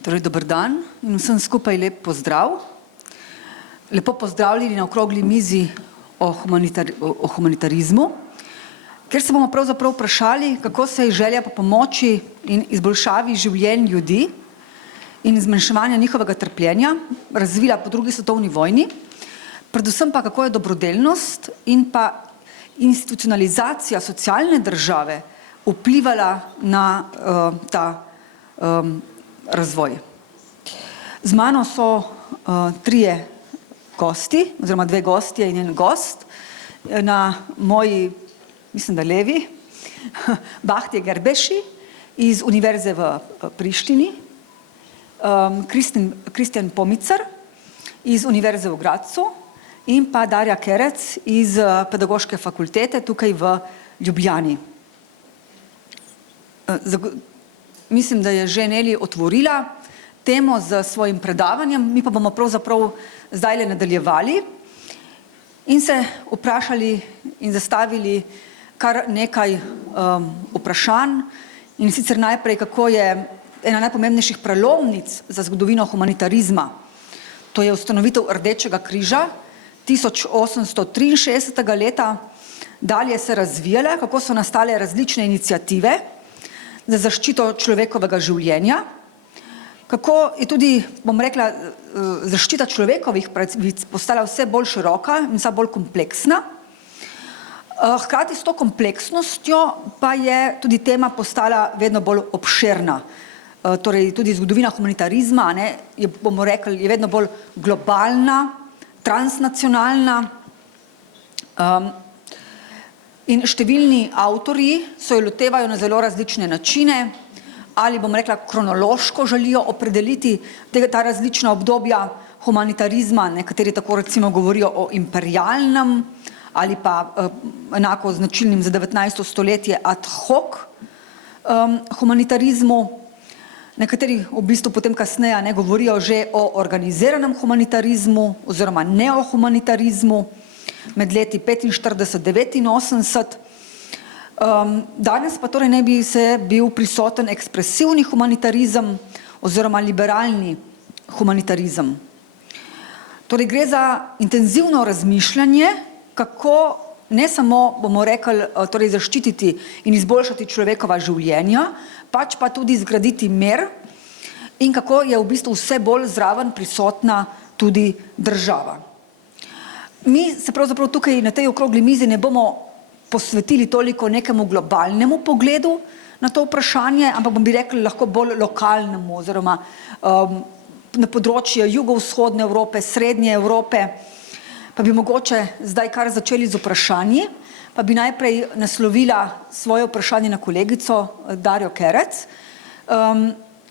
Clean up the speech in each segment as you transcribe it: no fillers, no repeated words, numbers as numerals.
Torej, dober dan in vsem skupaj lep pozdrav. Lepo pozdravljeni na okrogli mizi o humanitarizmu, kjer se bomo pravzaprav vprašali, kako se je želja po pomoči in izboljšavi življenj ljudi in zmanjševanja njihovega trpljenja razvila po drugi svetovni vojni, predvsem pa kako je dobrodelnost in pa institucionalizacija socialne države vplivala na ta razvoj. Z mano so trije gosti, oziroma dve gostje in en gost. Na moji, mislim, da levi, Bahtje Gerbeši iz Univerze v Prištini, Kristjan Pomicar iz Univerze v Gradcu in pa Darja Kerec iz Pedagoške fakultete tukaj v Ljubljani. Mislim, da je že Neli otvorila temo z svojim predavanjem, mi pa bomo pravzaprav zdajle nadaljevali in se vprašali in zastavili kar nekaj vprašanj, in sicer najprej, kako je ena najpomembnejših prelomnic za zgodovino humanitarizma, to je ustanovitev Rdečega križa 1863. leta, dalje se razvijala, kako so nastale različne iniciative za zaščito človekovega življenja, kako je tudi, bom rekla, zaščita človekovih pravic postala vse bolj široka in vse bolj kompleksna. Hkrati s to kompleksnostjo pa je tudi tema postala vedno bolj obširna. Torej tudi zgodovina humanitarizma, bomo rekli, je vedno bolj globalna, transnacionalna, in številni avtorji se jo lotevajo na zelo različne načine, ali bom rekla kronološko želijo opredeliti ta različna obdobja humanitarizma, nekateri tako recimo govorijo o imperialnem ali pa enako značilnim za 19. stoletje ad hoc humanitarizmu, nekateri v bistvu potem kasneje ne govorijo že o organiziranem humanitarizmu oziroma neohumanitarizmu med leti 45-89. Danes pa torej ne bi se bil prisoten ekspresivni humanitarizem oziroma liberalni humanitarizem. Torej gre za intenzivno razmišljanje, kako ne samo, bomo rekli, torej zaščititi in izboljšati človekova življenja, pač pa tudi zgraditi mir in kako je v bistvu vse bolj zraven prisotna tudi država. Mi se pravzaprav tukaj na tej okrogli mizi ne bomo posvetili toliko nekemu globalnemu pogledu na to vprašanje, ampak bi rekli lahko bolj lokalnemu oziroma na področje jugovzhodne Evrope, srednje Evrope, pa bi mogoče zdaj kar začeli z vprašanji, pa bi najprej naslovila svoje vprašanje na kolegico Darjo Kerec.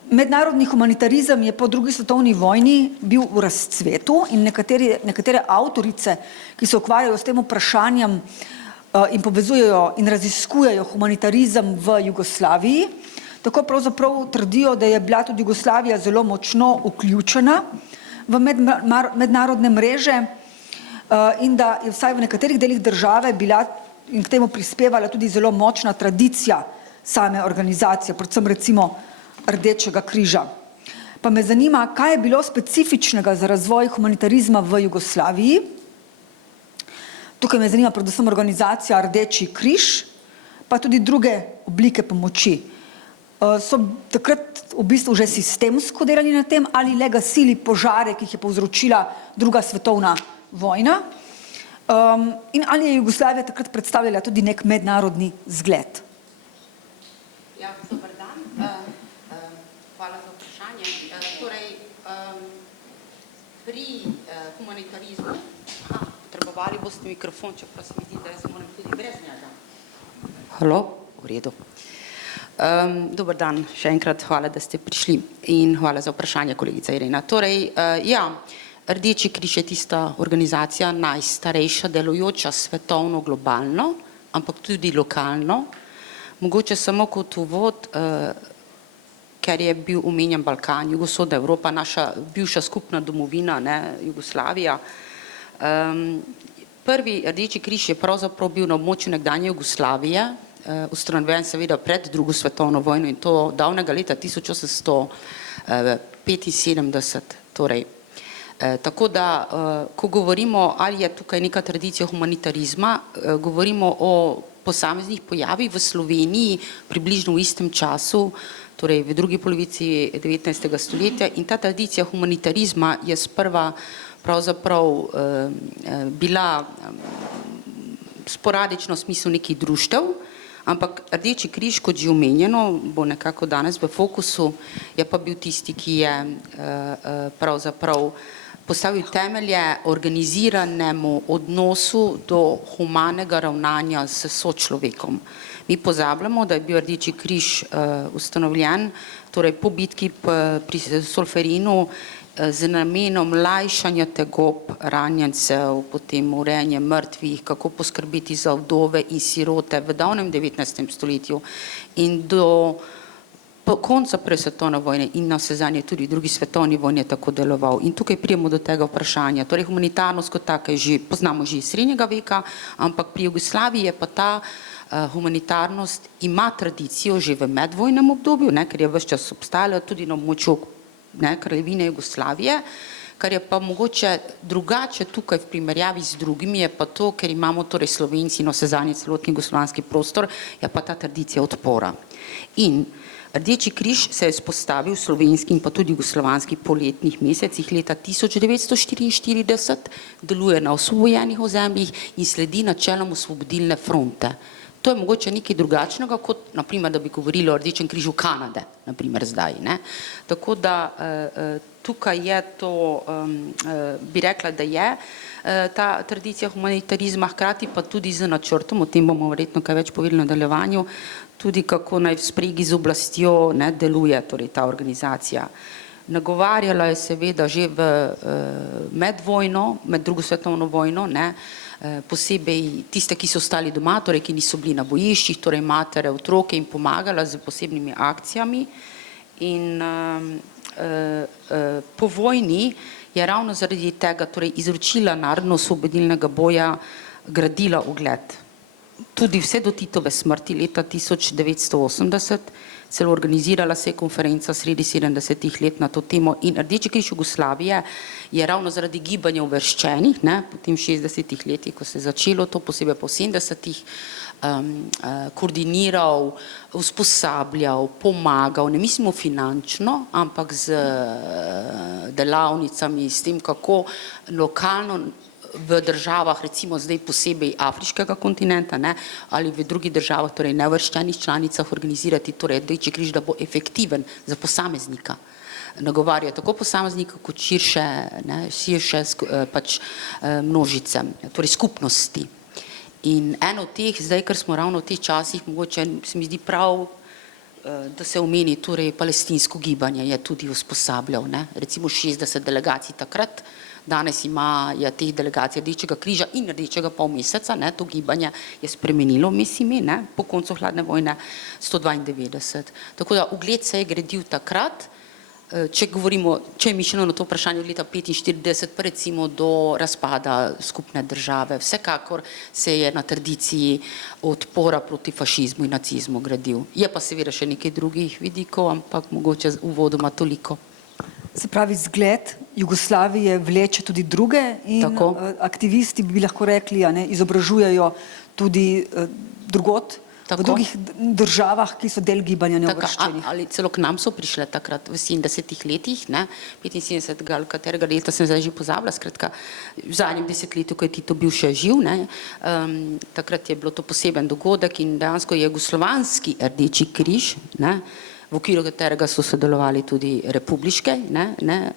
Mednarodni humanitarizem je po drugi svetovni vojni bil v razcvetu in nekatere avtorice, ki se ukvarjajo s tem vprašanjem in povezujejo in raziskujejo humanitarizem v Jugoslaviji, tako pravzaprav trdijo, da je bila tudi Jugoslavija zelo močno vključena v mednarodne mreže in da je vsaj v nekaterih delih države bila in k temu prispevala tudi zelo močna tradicija same organizacije, predvsem recimo Rdečega križa. Pa me zanima, kaj je bilo specifičnega za razvoj humanitarizma v Jugoslaviji. Tukaj me zanima predvsem organizacija Rdeči križ, pa tudi druge oblike pomoči. So takrat v bistvu že sistemsko delali na tem ali le gasili požare, ki jih je povzročila druga svetovna vojna? In ali je Jugoslavija takrat predstavljala tudi nek mednarodni zgled? Ja, dober dan. Hvala za vprašanje. Torej, pri humanitarizmu, potrebovali boste mikrofon, čeprav se mi zdi, da jaz moram tudi brez njega. Halo, v redu. Dober dan, še enkrat hvala, da ste prišli in hvala za vprašanje, kolegica Irena. Torej, ja, Rdeči križ je tista organizacija najstarejša, delujoča svetovno, globalno, ampak tudi lokalno. Mogoče samo kot uvod, ker je bil omenjen Balkan, jugovzhodna Evropa, naša bivša skupna domovina, Jugoslavija. Prvi Rdeči križ je pravzaprav bil na območju nekdanje Jugoslavije ustanovljen seveda pred drugo svetovno vojno in to davnega leta 1875, torej. Tako da, ko govorimo, ali je tukaj neka tradicija humanitarizma, govorimo o posameznih pojavih v Sloveniji približno v istem času, torej v drugi polovici 19. stoletja in ta tradicija humanitarizma je sprva pravzaprav bila sporadično v smislu nekih društev, ampak Rdeči križ, kot že omenjeno, bo nekako danes v fokusu, je pa bil tisti, ki je pravzaprav postavil temelje organiziranemu odnosu do humanega ravnanja s sočlovekom. Mi pozabljamo, da je bil Rdeči križ ustanovljen, torej po bitki pri Solferinu, z namenom lajšanja tegob ranjencev, potem urejanje mrtvih, kako poskrbeti za vdove in sirote v davnem 19. stoletju in do konca prve svetovne vojne in navsezadnje tudi drugi svetovni vojni je tako deloval. In tukaj pridemo do tega vprašanja. Torej humanitarnost kot taka poznamo že iz srednjega veka, ampak pri Jugoslaviji je pa ta humanitarnost ima tradicijo že v medvojnem obdobju, ker je ves čas obstajala tudi na območju Kraljevine Jugoslavije, kar je pa mogoče drugače tukaj v primerjavi z drugimi, je pa to, ker imamo torej Slovenci in navsezadnje celotni jugoslovanski prostor, je pa ta tradicija odpora. In Rdeči križ se je vzpostavil v slovenskih in pa tudi jugoslovanskih poletnih mesecih leta 1944, deluje na osvobojenih ozemljih in sledi načelom osvobodilne fronte. To je mogoče nekaj drugačnega, kot naprimer, da bi govorili o Rdečem križu Kanade, naprimer zdaj. Tako da tukaj je to, bi rekla, da je ta tradicija humanitarizma, hkrati pa tudi z načrtom, o tem bomo verjetno kaj več povedali v nadaljevanju, tudi kako naj v spregi z oblastjo deluje torej ta organizacija. Nagovarjala je seveda že v medvojno, med drugo svetovno vojno, posebej tiste, ki so ostali doma, torej ki niso bili na bojiščih, torej matere, otroke in pomagala z posebnimi akcijami. In po vojni je ravno zaradi tega torej izročila narodno-osvobodilnega boja gradila ugled. Tudi vse do Titove smrti leta 1980, celo organizirala se je konferenca sredi 70. let na to temo in Rdeči križ Jugoslavije je ravno zaradi gibanja uvrščenih, potem v 60. letih, ko se je začelo to, posebej po 70. Koordiniral, usposabljal, pomagal, ne mislimo finančno, ampak z delavnicami, s tem, kako lokalno v državah, recimo zdaj posebej afriškega kontinenta, ali v drugih državah, torej neuvrščenih članicah organizirati, torej Rdeči križ, da bo efektiven za posameznika. Nagovarja tako posameznika kot širše pač množice, torej skupnosti. In eno od teh, zdaj, ker smo ravno v teh časih, mogoče se mi zdi prav, da se omeni, torej palestinsko gibanje je tudi usposabljal, recimo 60 delegacij takrat. Danes je teh delegacij Rdečega križa in Rdečega polmeseca, to gibanje je spremenilo vmes ime, po koncu hladne vojne 192. Tako da ugled se je gradil takrat, če je mišljeno na to vprašanje od leta 1945, pa recimo do razpada skupne države. Vsekakor se je na tradiciji odpora proti fašizmu in nacizmu gradil. Je pa seveda še nekaj drugih vidikov, ampak mogoče uvodoma toliko. Se pravi, zgled Jugoslavije vleče tudi druge in aktivisti, bi lahko rekli, izobražujejo tudi drugot, v drugih državah, ki so del gibanja neuvrščenih. Ali celo k nam so prišle takrat v 70. letih, 75. ali katerega leta sem zdaj že pozabila, skratka v zadnjem desetletju, ko je Tito bil še živ, takrat je bilo to poseben dogodek in dejansko je jugoslovanski Rdeči križ, v okviru katerega so sodelovali tudi republiške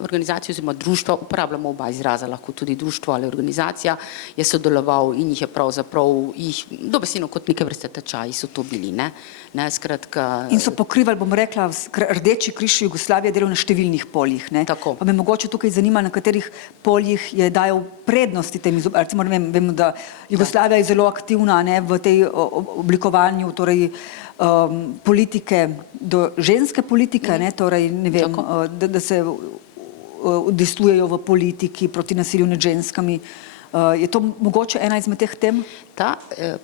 organizacije oziroma društva, uporabljamo oba izraza, lahko tudi društvo ali organizacija, je sodeloval in jih je pravzaprav, dobesedno kot neke vrste tečaji so to bili, skratka. In so pokrivali, bom rekla, Rdeči križ Jugoslavije delal na številnih poljih, Tako. Pa me mogoče tukaj zanima, na katerih poljih je dajal prednosti tem, recimo, vemo, da Jugoslavija je zelo aktivna v tej oblikovanju, torej politike, do ženske politike, torej ne vem, da se udejstvujejo v politiki proti nasilju nad ženskami, Je to mogoče ena izmed teh tem?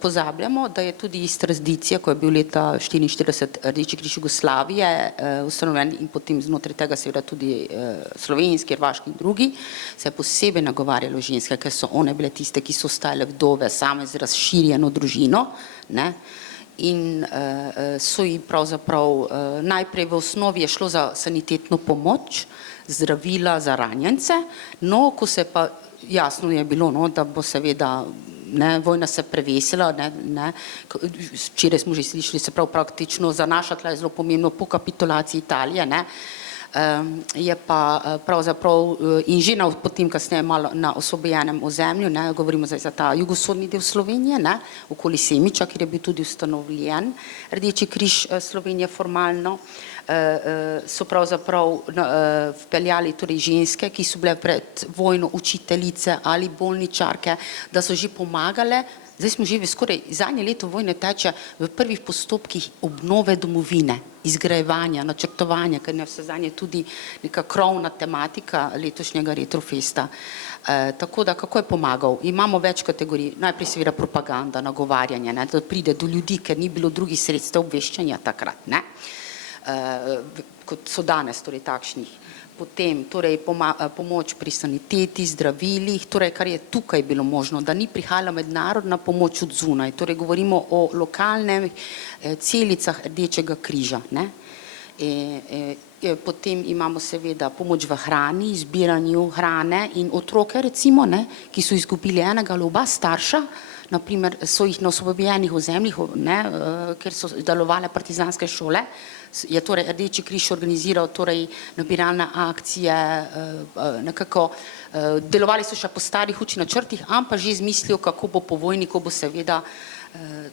Pozabljamo, da je tudi iz tranzicije, ko je bil leta 1944 Rdeči križ Jugoslavije ustanovljen in potem znotraj tega seveda tudi slovenski, hrvaški in drugi, se je posebej nagovarjalo ženske, ker so one bile tiste, ki so ostale vdove same z razširjeno družino, ne? In so ji pravzaprav najprej v osnovi je šlo za sanitetno pomoč, zdravila za ranjence, no, ko se pa jasno je bilo, no, da bo seveda vojna se prevesila, včeraj smo že slišali, se prav praktično za naša tla je zelo pomembno po kapitulaciji Italije, je pa pravzaprav in že potem kasneje malo na osvobojenem ozemlju, govorimo zdaj za ta jugosodni del Slovenije, okoli Semiča, kjer je bil tudi ustanovljen Rdeči križ Slovenije formalno, so pravzaprav vpeljali torej ženske, ki so bile pred vojno učiteljice ali bolničarke, da so že pomagale. Zdaj smo že v skoraj zadnje leto vojne teče v prvih postopkih obnove domovine, izgrajevanja, načrtovanja, ker je vse zadnje tudi neka krovna tematika letošnjega Retrofesta. Tako da, kako je pomagal? Imamo več kategorij, najprej seveda propaganda, nagovarjanje, da pride do ljudi, ker ni bilo drugih sredstev obveščanja takrat, kot so danes, torej takšnih. Potem torej pomoč pri saniteti, zdravilih, torej kar je tukaj bilo možno, da ni prihajala mednarodna pomoč od zunaj, torej govorimo o lokalnih celicah Rdečega križa. Potem imamo seveda pomoč v hrani, zbiranju hrane in otroke recimo, ki so izgubili enega ali oba starša, naprimer so jih na osvobojenih ozemljih, ker so delovale partizanske šole, je torej Rdeči križ organiziral torej nabiralne akcije, nekako delovali so še po starih učnih načrtih, ampak že z mislijo, kako bo po vojni, ko bo seveda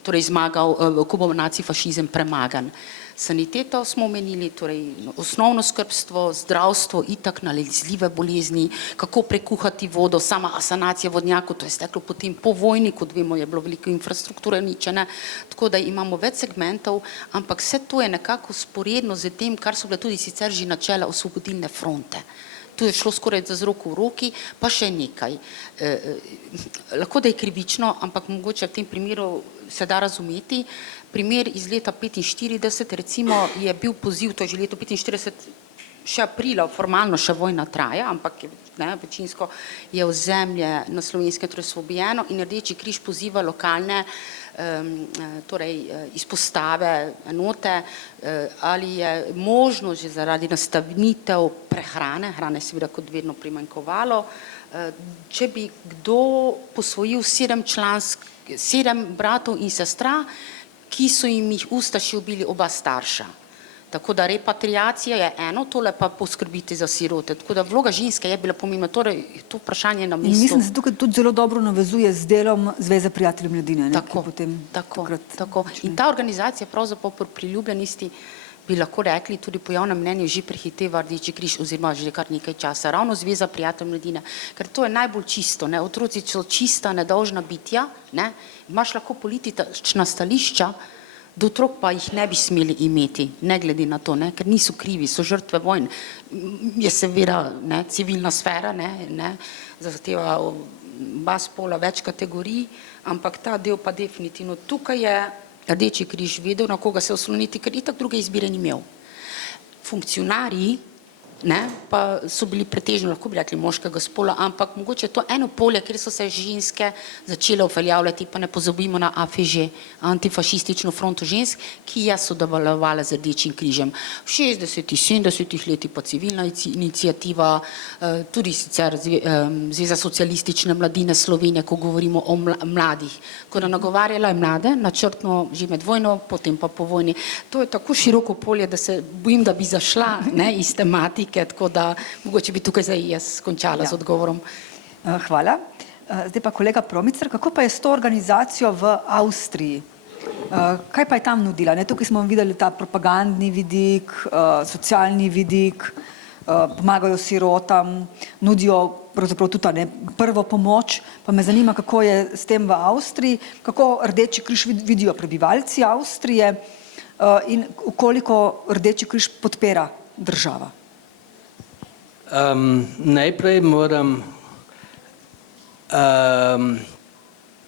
torej zmagal, ko bo nacifašizem premagan. Saniteto smo omenili, torej osnovno skrbstvo, zdravstvo, itak nalezljive bolezni, kako prekuhati vodo, sama sanacija vodnjakov, to je steklo potem po vojni, kot vemo, je bilo veliko infrastrukture uničene, tako da imamo več segmentov, ampak vse to je nekako sporedno z tem, kar so bile tudi sicer že načela osvobodilne fronte. To je šlo skoraj z roko v roki, pa še nekaj. Lahko da je krivično, ampak mogoče v tem primeru se da razumeti. Primer iz leta 1945, recimo, je bil poziv, to je že leto 1945, še aprila, formalno še vojna traja, ampak večinsko je ozemlje na Slovenskem torej osvobojeno in Rdeči križ poziva lokalne torej izpostave, enote, ali je možno že zaradi nastavitev prehrane, hrane seveda kot vedno primanjkovalo, če bi kdo posvojil 7 bratov in sestra, ki so jim jih ustaši ubili oba starša. Tako da repatriacija je eno, tole pa poskrbiti za sirote. Tako da vloga ženske je bila pomembna, torej to vprašanje na mestu. In mislim, da se tukaj tudi zelo dobro navezuje z delom Zveze prijateljev mladine. Tako. In ta organizacija pravzaprav po priljubljenosti bi lahko rekli, tudi po javnem mnenju že prehiteva Rdeči križ oziroma že kar nekaj časa. Ravno Zveza prijateljev mladine, ker to je najbolj čisto. Otroci so čista, nedolžna bitja, imaš lahko politična stališča, do otrok pa jih ne bi smeli imeti, ne glede na to, ker niso krivi, so žrtve vojn. Je seveda civilna sfera, zahteva oba spola več kategorij, ampak ta del pa definitivno tukaj je Rdeči križ vedel, na koga se osloniti, ker itak druge izbire ni imel. Funkcionarji pa so bili pretežno, lahko bi rekli, moškega spola, ampak mogoče je to eno polje, kjer so se ženske začele uveljavljati, pa ne pozabimo na AFŽ, antifašistično fronto žensk, ki je sodelovala z Rdečim križem. V 60-ih, 70-ih letih pa civilna iniciativa, tudi sicer Zveza socialistične mladine Slovenije, ko govorimo o mladih, ko da nagovarjala je mlade, načrtno že med vojno, potem pa po vojni. To je tako široko polje, da se bojim, da bi zašla iz tematike, tako da mogoče bi tukaj zdaj jaz končala z odgovorom. Hvala. Zdaj pa kolega Promicer, kako pa je s to organizacijo v Avstriji? Kaj pa je tam nudila? Tukaj smo videli ta propagandni vidik, socialni vidik, pomagajo sirotam, nudijo pravzaprav tudi prvo pomoč, pa me zanima, kako je s tem v Avstriji, kako Rdeči križ vidijo prebivalci Avstrije in koliko Rdeči križ podpira država. Najprej moram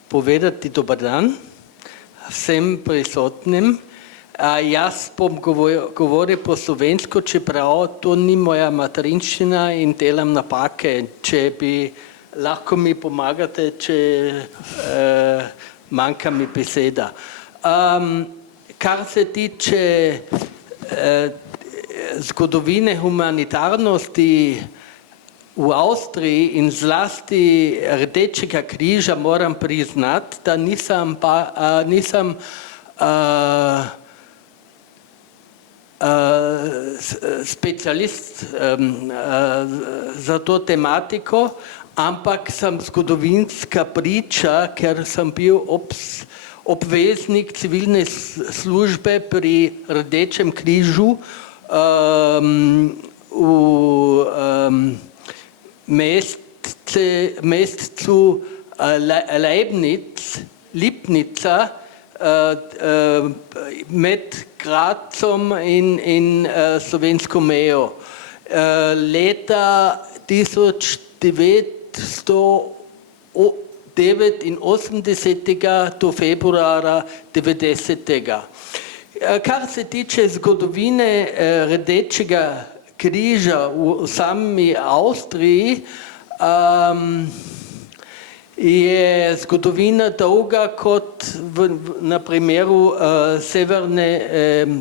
povedati dober dan vsem prisotnim. Jaz bom govoril po slovensko, čeprav to ni moja materinščina in delam napake. Če bi lahko mi pomagate, če manjka mi beseda. Kar se tiče zgodovine humanitarnosti v Avstriji in zlasti Rdečega križa, moram priznati, da nisem specialist za to tematiko, ampak sem zgodovinska priča, ker sem bil obveznik civilne službe pri Rdečem križu v mestecu Lipnica med Grazom in slovensko mejo. Leta 1989 do februarja 90. Kar se tiče zgodovine Rdečega križa v sami Avstriji, je zgodovina dolga kot na primeru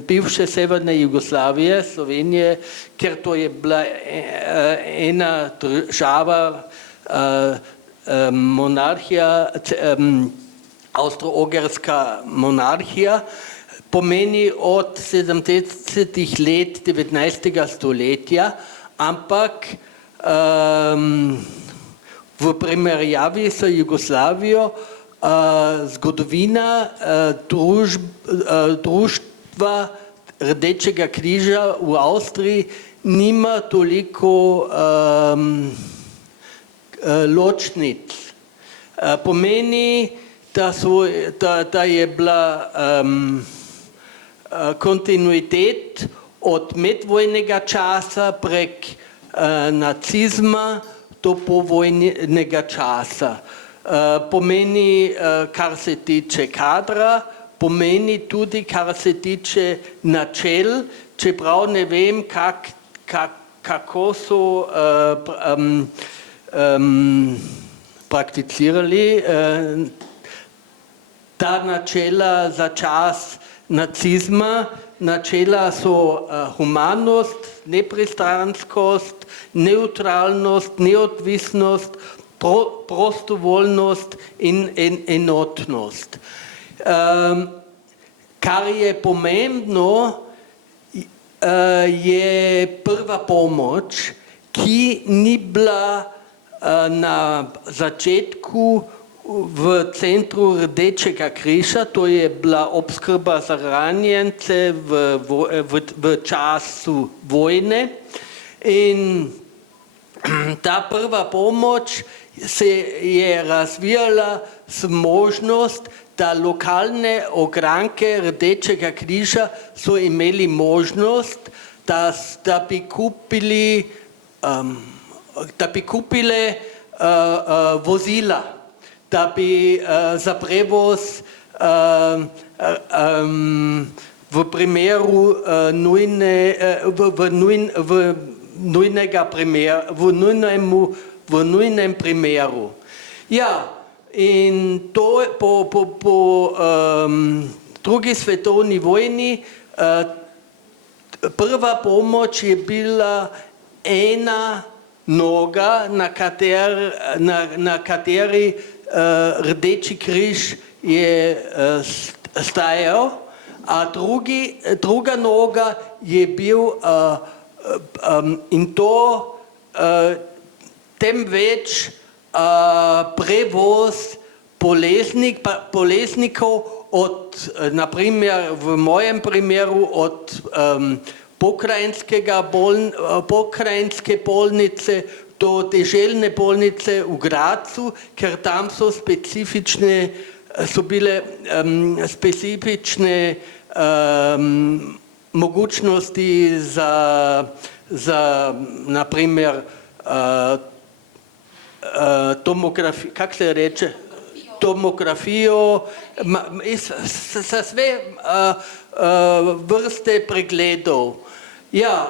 bivše severne Jugoslavije, Slovenije, ker to je bila ena država, monarhija, avstro-ogrska monarhija, pomeni od 70-ih let 19. stoletja, ampak v primerjavi s Jugoslavijo zgodovina društva Rdečega križa v Avstriji nima toliko ločnic. Pomeni, da je bila kontinuitet od medvojnega časa prek nacizma do povojnega časa. Pomeni, kar se tiče kadra, pomeni tudi, kar se tiče načel, čeprav ne vem, kako so prakticirali ta načela za čas nacizma. Načela so humanost, nepristranskost, neutralnost, neodvisnost, prostovoljnost in enotnost. Kar je pomembno, je prva pomoč, ki ni bila na začetku v centru Rdečega križa, to je bila obskrba za ranjence v času vojne. In ta prva pomoč se je razvijala s možnost, da lokalne ogranke Rdečega križa so imeli možnost, da bi kupile vozila, da bi za prevoz v primeru v nujnem primeru. Ja, in to po drugi svetovni vojni prva pomoč je bila ena noga, na kateri Rdeči križ je stajal, a druga noga je bil in to temveč prevoz boleznikov od, naprimer v mojem primeru, od pokrajinske bolnice do deželne bolnice v Grazu, ker tam so bile specifične mogućnosti za naprimer tomografijo, kako se reče? Tomografijo, za sve vrste pregledov. Ja,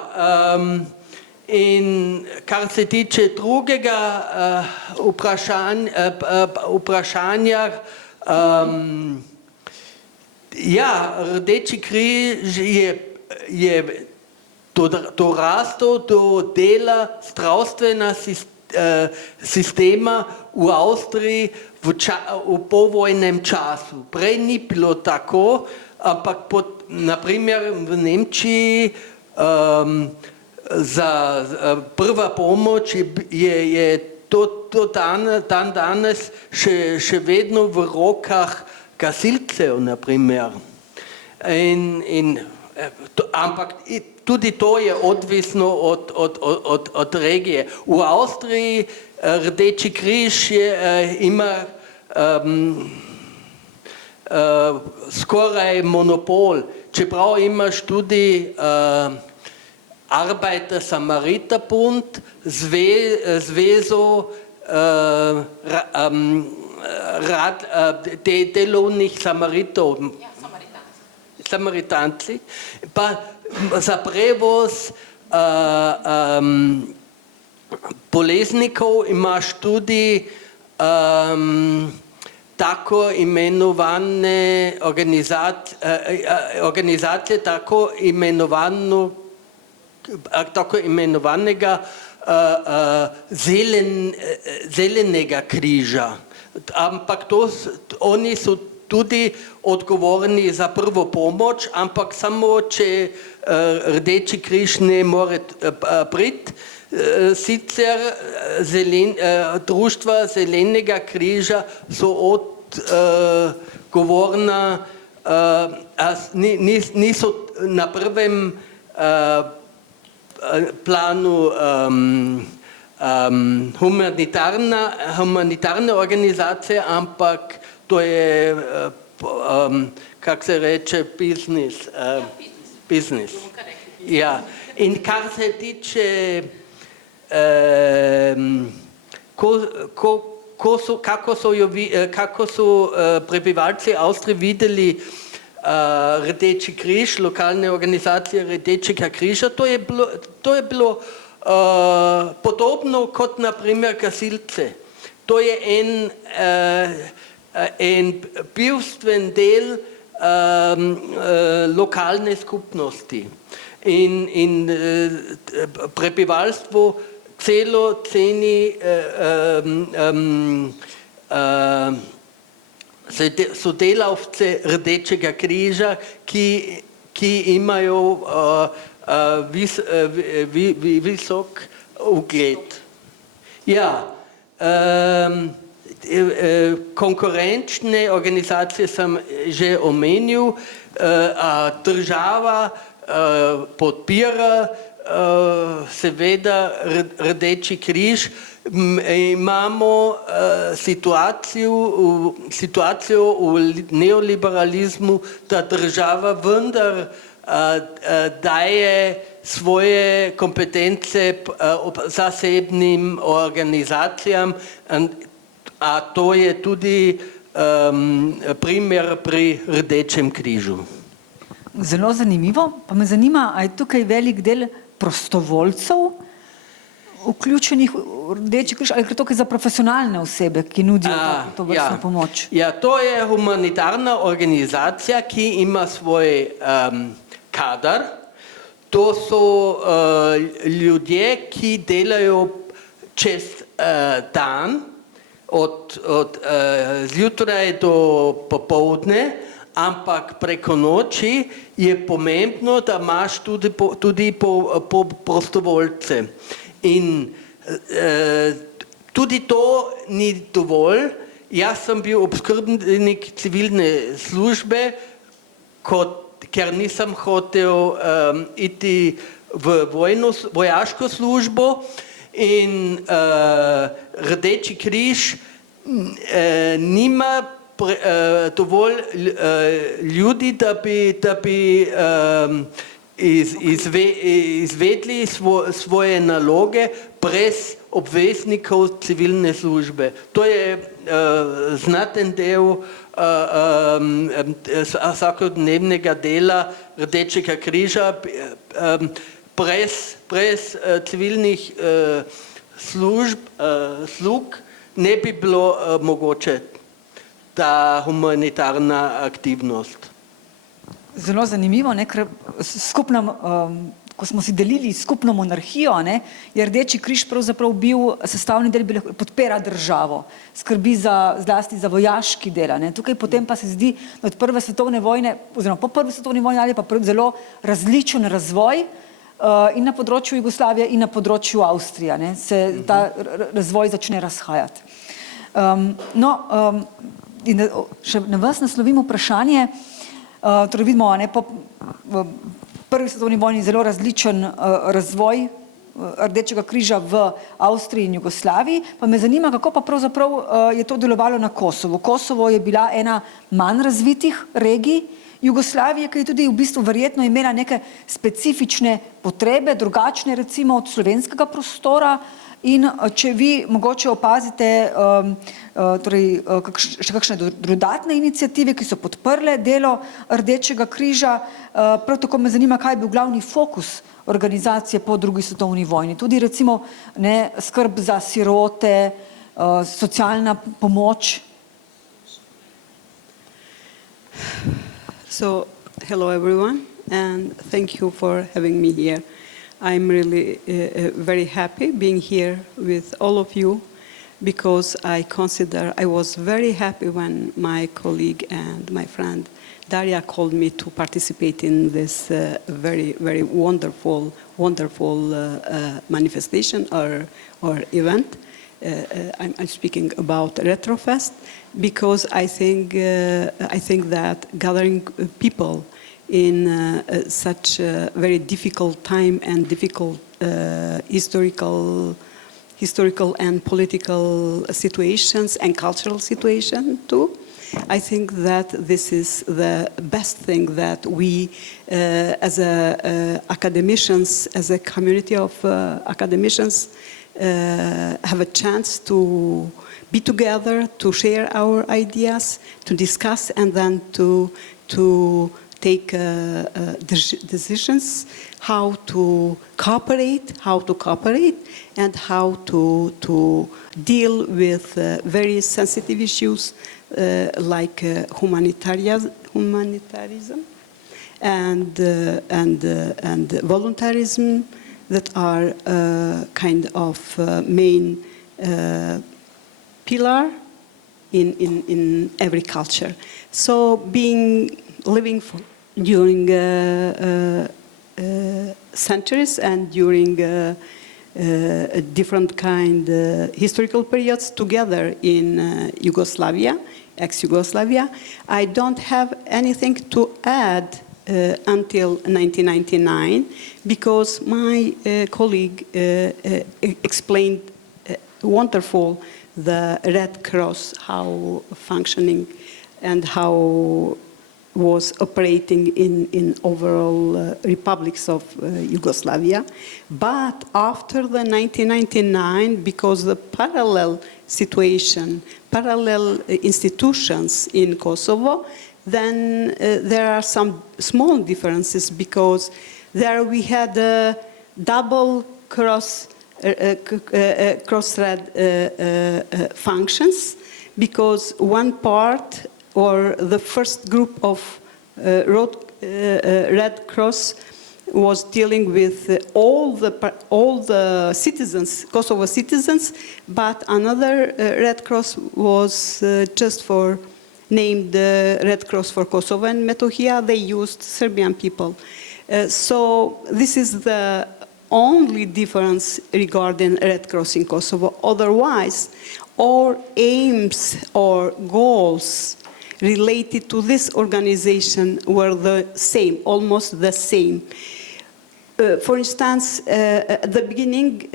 in kar se tiče drugega vprašanja, ja, Rdeči križ je dorastel do dela zdravstvenega sistema v Avstriji v povojnem času. Prej ni bilo tako, ampak naprimer v Nemčiji za prva pomoč je to dan danes še vedno v rokah gasilcev, naprimer. Ampak tudi to je odvisno od regije. V Avstriji Rdeči križ ima skoraj monopol, čeprav imaš tudi Arbeiter-Samariter-Bund, zvezo delovnih Samaritov. Samaritanci, pa za prevoz boleznikov imaš tudi tako imenovane organizacije, tako imenovanega zelenega križa. Ampak oni so tudi odgovorni za prvo pomoč, ampak samo če Rdeči križ ne more priti, sicer društva Zelenega križa so odgovorna, niso na prvem planu humanitarne organizacije, ampak to je, kako se reče, biznis. Ja. In kar se tiče, kako so prebivalci Avstrije videli Rdeči križ, lokalne organizacije Rdečega križa, to je bilo podobno kot naprimer gasilce. To je en bistven del lokalne skupnosti. In prebivalstvo celo ceni sodelavce Rdečega križa, ki imajo visok ugled. Ja, konkurenčne organizacije sem že omenil, država podpira seveda Rdeči križ. Imamo situacijo v neoliberalizmu, da država vendar daje svoje kompetence zasebnim organizacijam, a to je tudi primer pri Rdečem križu. Zelo zanimivo, pa me zanima, a je tukaj velik del prostovoljcev vključenih v Rdeči križ, ali gre tukaj za profesionalne osebe, ki nudijo to vrstno pomoč? Ja, to je humanitarna organizacija, ki ima svoj kadar. To so ljudje, ki delajo čez dan, od zjutraj do popoldne, ampak preko noči je pomembno, da imaš tudi prostovoljce. In tudi to ni dovolj. Jaz sem bil oskrbnik civilne službe, ker nisem hotel iti v vojaško službo, in Rdeči križ nima dovolj ljudi, da bi izvedli svoje naloge brez obveznikov civilne službe. To je znaten del vsakodnevnega dela Rdečega križa. Brez civilnih slug ne bi bilo mogoče ta humanitarna aktivnost. Zelo zanimivo, ne, ker skupna, ko smo si delili skupno monarhijo, ne, je Rdeči križ pravzaprav bil sestavni del, podpira državo, skrbi zlasti za vojaški del. Ne. Tukaj potem pa se zdi, da od prve svetovne vojne, oziroma po prvi svetovni vojni ali pa zelo različen razvoj in na področju Jugoslavije in na področju Avstrije, ne, se ta razvoj začne razhajati. In še na vas naslovim vprašanje, torej vidimo, ne, po prvi svetovni vojni zelo različen razvoj Rdečega križa v Avstriji in Jugoslaviji, pa me zanima, kako pa pravzaprav je to delovalo na Kosovu. Kosovo je bila ena manj razvitih regij Jugoslavije, ki je tudi v bistvu verjetno imela neke specifične potrebe, drugačne recimo od slovenskega prostora. In če vi mogoče opazite torej, še kakšne dodatne iniciative, ki so podprle delo Rdečega križa, prav tako me zanima, kaj je bil glavni fokus organizacije po drugi svetovni vojni. Tudi recimo ne, skrb za sirote, socialna pomoč. So, hello everyone, and thank you for having me here. I'm really very happy being here with all of you because I was very happy when my colleague and my friend Daria called me to participate in this very, very wonderful manifestation or event. I'm speaking about Retrofest because I think that gathering people in such a very difficult time and difficult historical and political situations and cultural situation too. I think that this is the best thing that we as academicians, as a community of academicians, have a chance to be together, to share our ideas, to discuss, and then to take decisions how to cooperate, and how to deal with very sensitive issues like humanitarianism and voluntarism that are kind of main pillar in every culture. So living during centuries and during different kind historical periods together in Yugoslavia, ex-Yugoslavia, I don't have anything to add until 1999 because my colleague explained wonderful the Red Cross, how functioning and how was operating in overall republics of Yugoslavia. But after the 1999, because the parallel situation, parallel institutions in Kosovo, then there are some small differences because there we had a double cross-thread functions because one part or the first group of Red Cross was dealing with all the citizens, Kosovo citizens, but another Red Cross was just for named Red Cross for Kosovo and Metohija. They used Serbian people. So this is the only difference regarding Red Cross in Kosovo. Otherwise, all aims or goals related to this organization were the same, almost the same. For instance, at the beginning,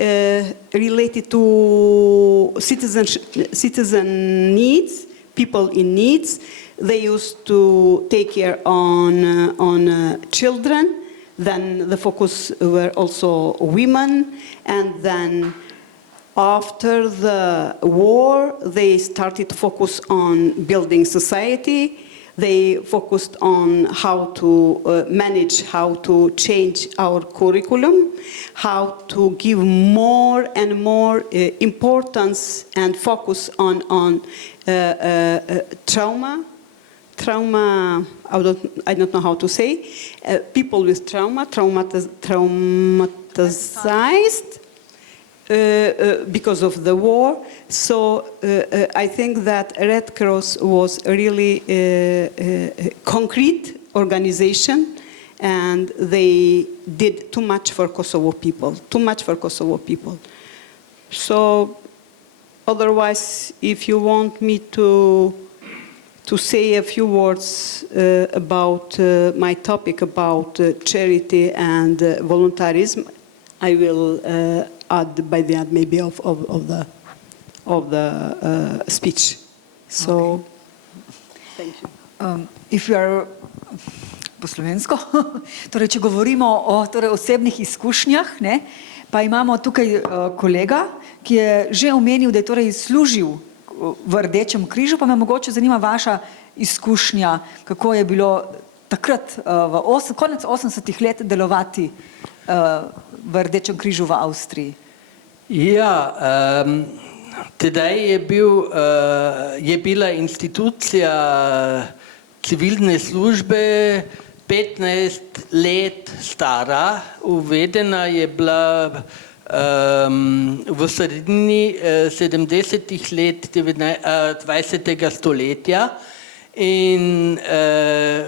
related to citizen needs, people in needs, they used to take care on children, Then the focus were also women, and then after the war, they started to focus on building society. They focused on how to manage, how to change our curriculum, how to give more and more importance and focus on trauma. Trauma, I don't know how to say. People with trauma, traumatized. Because of the war. So I think that Red Cross was really a concrete organization, and they did too much for Kosovo people, So otherwise, if you want me to say a few words about my topic about charity and voluntarism, I will add by the end maybe of the speech. So, thank you. If you are po slovensko, torej če govorimo o osebnih izkušnjah, ne, pa imamo tukaj kolega, ki je že omenil, da je torej služil v Rdečem križu, pa me mogoče zanima vaša izkušnja, kako je bilo takrat konec 80-ih let delovati v Rdečem križu v Avstriji. Ja, tedaj je bila institucija civilne službe 15 let stara, uvedena je bila v sredini 70-ih let 20. stoletja in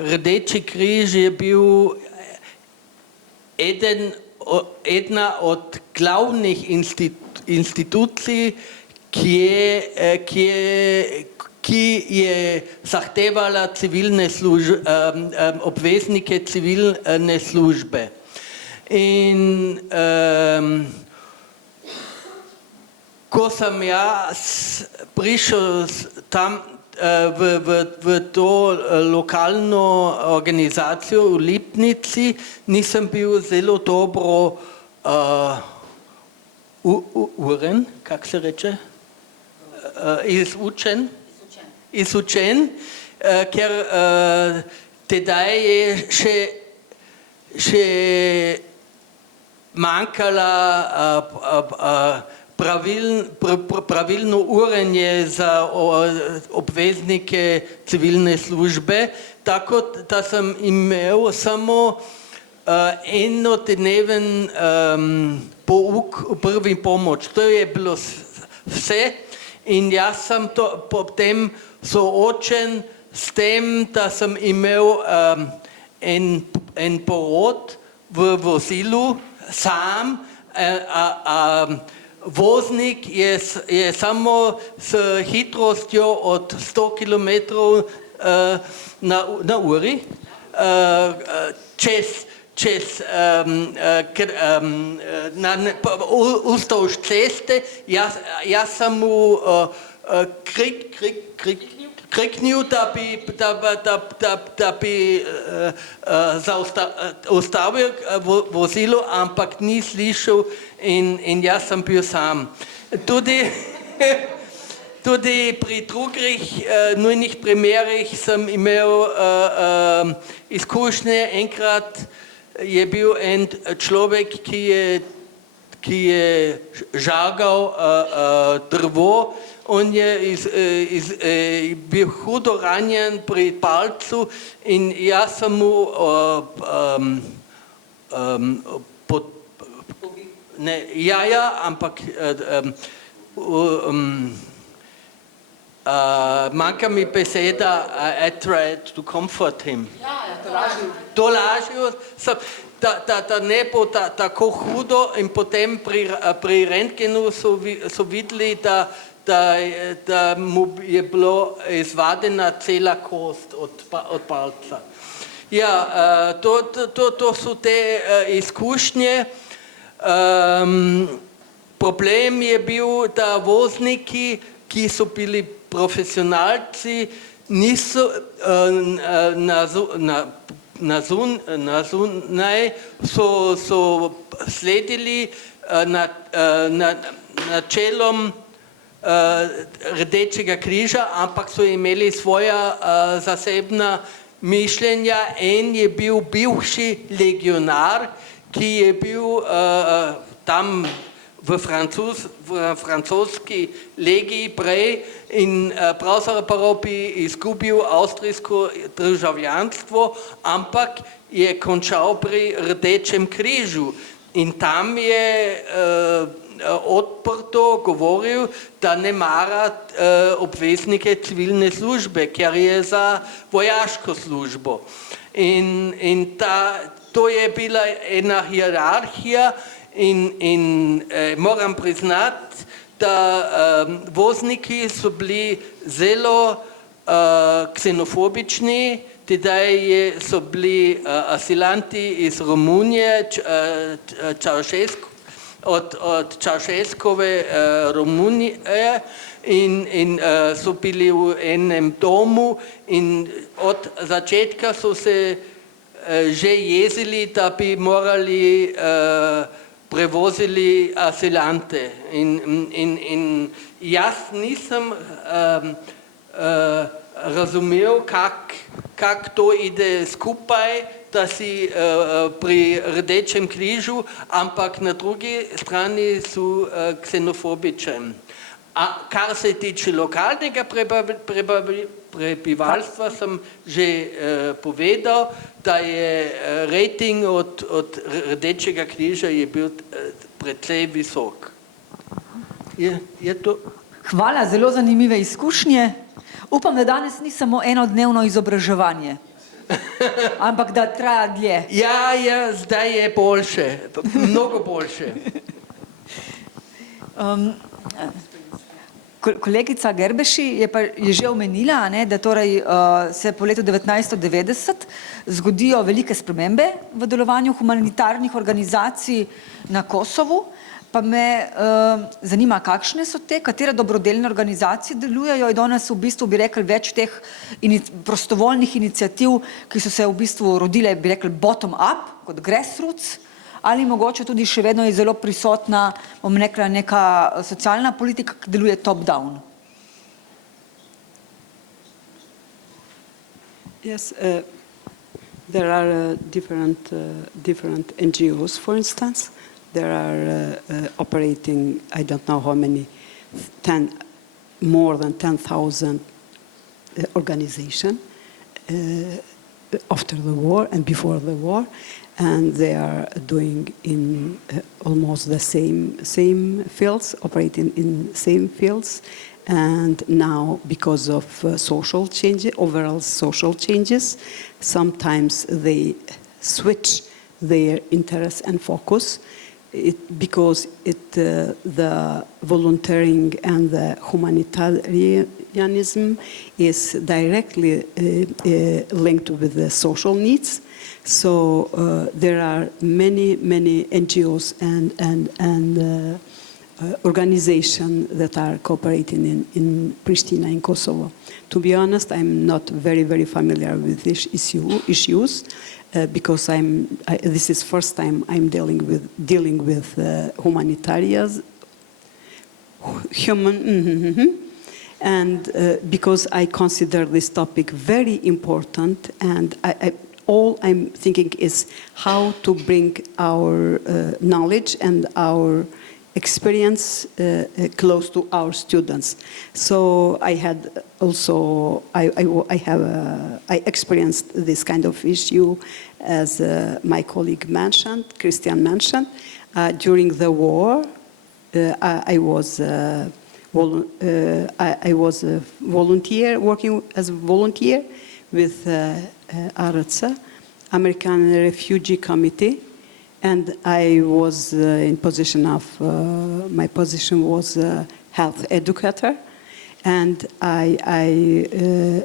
Rdeči križ je bil ena od glavnih institucij, ki je zahtevala obveznike civilne službe. In ko sem jaz prišel tam v to lokalno organizacijo v Lipnici, nisem bil zelo dobro uren, kako se reče? Izučen, ker tedaj je še manjkala pravilno urenje za obveznike civilne službe, tako da sem imel samo enodneven pouk prvi pomoč. To je bilo vse in jaz sem potem soočen s tem, da sem imel en porod v vozilu sam, voznik je samo s hitrostjo od 100 km na uri vzdolž ceste, jaz sem mu kriknil, da bi ustavil vozilo, ampak ni slišal in jaz sem bil sam. Tudi pri drugih nujnih primerih sem imel izkušnje. Enkrat je bil en človek, ki je žagal drvo. On je bil hudo ranjen pri palcu in jaz sem mu ampak manjka mi beseda, I tried to comfort him. Tolažil sem, da ne bo tako hudo, in potem pri rentgenu so videli, da mu je bilo izvadena cela kost od palca. Ja, to so te izkušnje. Problem je bil, da vozniki, ki so bili profesionalci, niso na zunaj so sledili načelom Rdečega križa, ampak so imeli svoja zasebna mišljenja. En je bil bivši legionar, ki je bil tam v francoski legiji prej in pravzaprav bi izgubil avstrijsko državljanstvo, ampak je končal pri Rdečem križu. In tam je odprto govoril, da ne mara obveznike civilne službe, ker je za vojaško službo. In to je bila ena hierarhija in moram priznati, da vozniki so bili zelo ksenofobični, tedaj so bili asilanti iz Romunije, od Čaušeskove Romunije in so bili v enem domu in od začetka so se že jezili, da bi morali prevozili asilante. In jaz nisem razumel, kako to ide skupaj, da si pri Rdečem križu, ampak na drugi strani so ksenofobični. Kar se tiče lokalnega prebivalstva, sem že povedal, da je rating od Rdečega križa je bil precej visok. Je to? Hvala, zelo zanimive izkušnje. Upam, da danes ni samo enodnevno izobraževanje, ampak da traja dlje. Ja, zdaj je boljše, mnogo boljše. Kolegica Gerbeši je že omenila, da torej se po letu 1990 zgodijo velike spremembe v delovanju humanitarnih organizacij na Kosovu. Pa me zanima, kakšne so te, katere dobrodelne organizacije delujejo. In danes v bistvu bi rekli več teh prostovoljnih iniciativ, ki so se v bistvu rodile, bi rekli bottom-up, kot grassroots, ali mogoče tudi še vedno je zelo prisotna, bom rekla, neka socialna politika, ki deluje top-down. Yes, there are different NGOs, for instance. There are operating, I don't know how many, more than 10,000 organizations after the war and before the war, and they are doing in almost the same fields, operating in same fields. And now, because of social changes, overall social changes, sometimes they switch their interests and focus. Because the volunteering and the humanitarianism is directly linked with the social needs. So there are many NGOs and organizations that are cooperating in Pristina, in Kosovo. To be honest, I'm not very familiar with these issues. Because this is first time I'm dealing with humanitarians, and because I consider this topic very important, and all I'm thinking is how to bring our knowledge and our experience close to our students. So I had also I experienced this kind of issue, as my colleague mentioned, Christian mentioned. During the war, I was a volunteer, working as a volunteer with ARATSA, American Refugee Committee. And I was in position of, my position was health educator. And I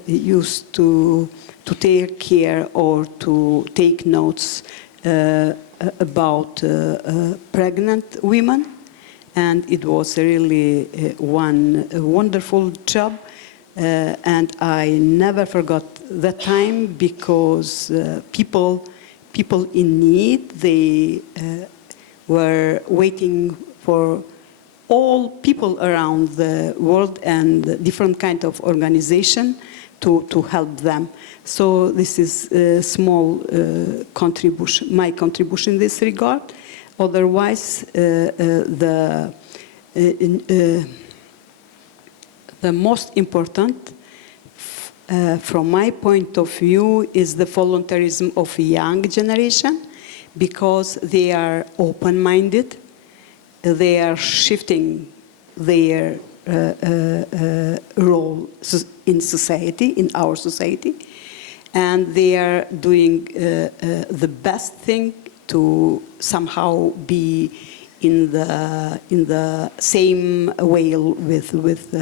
used to take care or to take notes about pregnant women. And it was really one wonderful job, And I never forgot that time because people in need, they were waiting for all people around the world and different kind of organization to help them. So this is a small contribution, my contribution in this regard. Otherwise, the most important, from my point of view, is the voluntarism of a young generation, because they are open-minded, they are shifting their role in society, in our society, and they are doing the best thing to somehow be in the same way with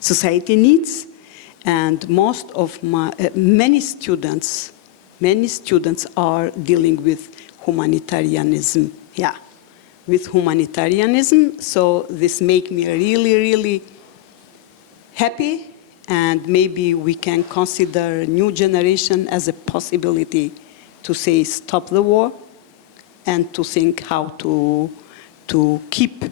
society needs. And most of many students are dealing with humanitarianism. Yeah, with humanitarianism. So this makes me really, really happy, and maybe we can consider new generation as a possibility to say stop the war and to think how to keep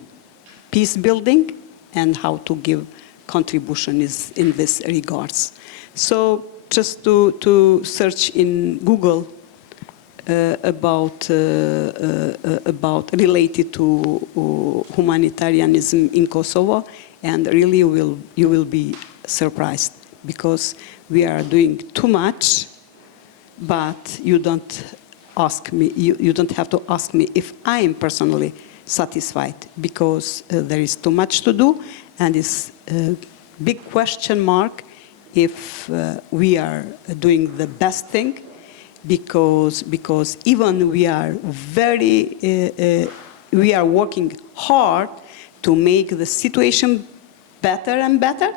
peace building and how to give contribution is in this regards. So just to search in Google about related to humanitarianism in Kosovo, and really you will be surprised, because we are doing too much, but you don't ask me, you don't have to ask me if I am personally satisfied, because there is too much to do, and it's a big question mark if we are doing the best thing, because even we are we are working hard to make the situation better and better.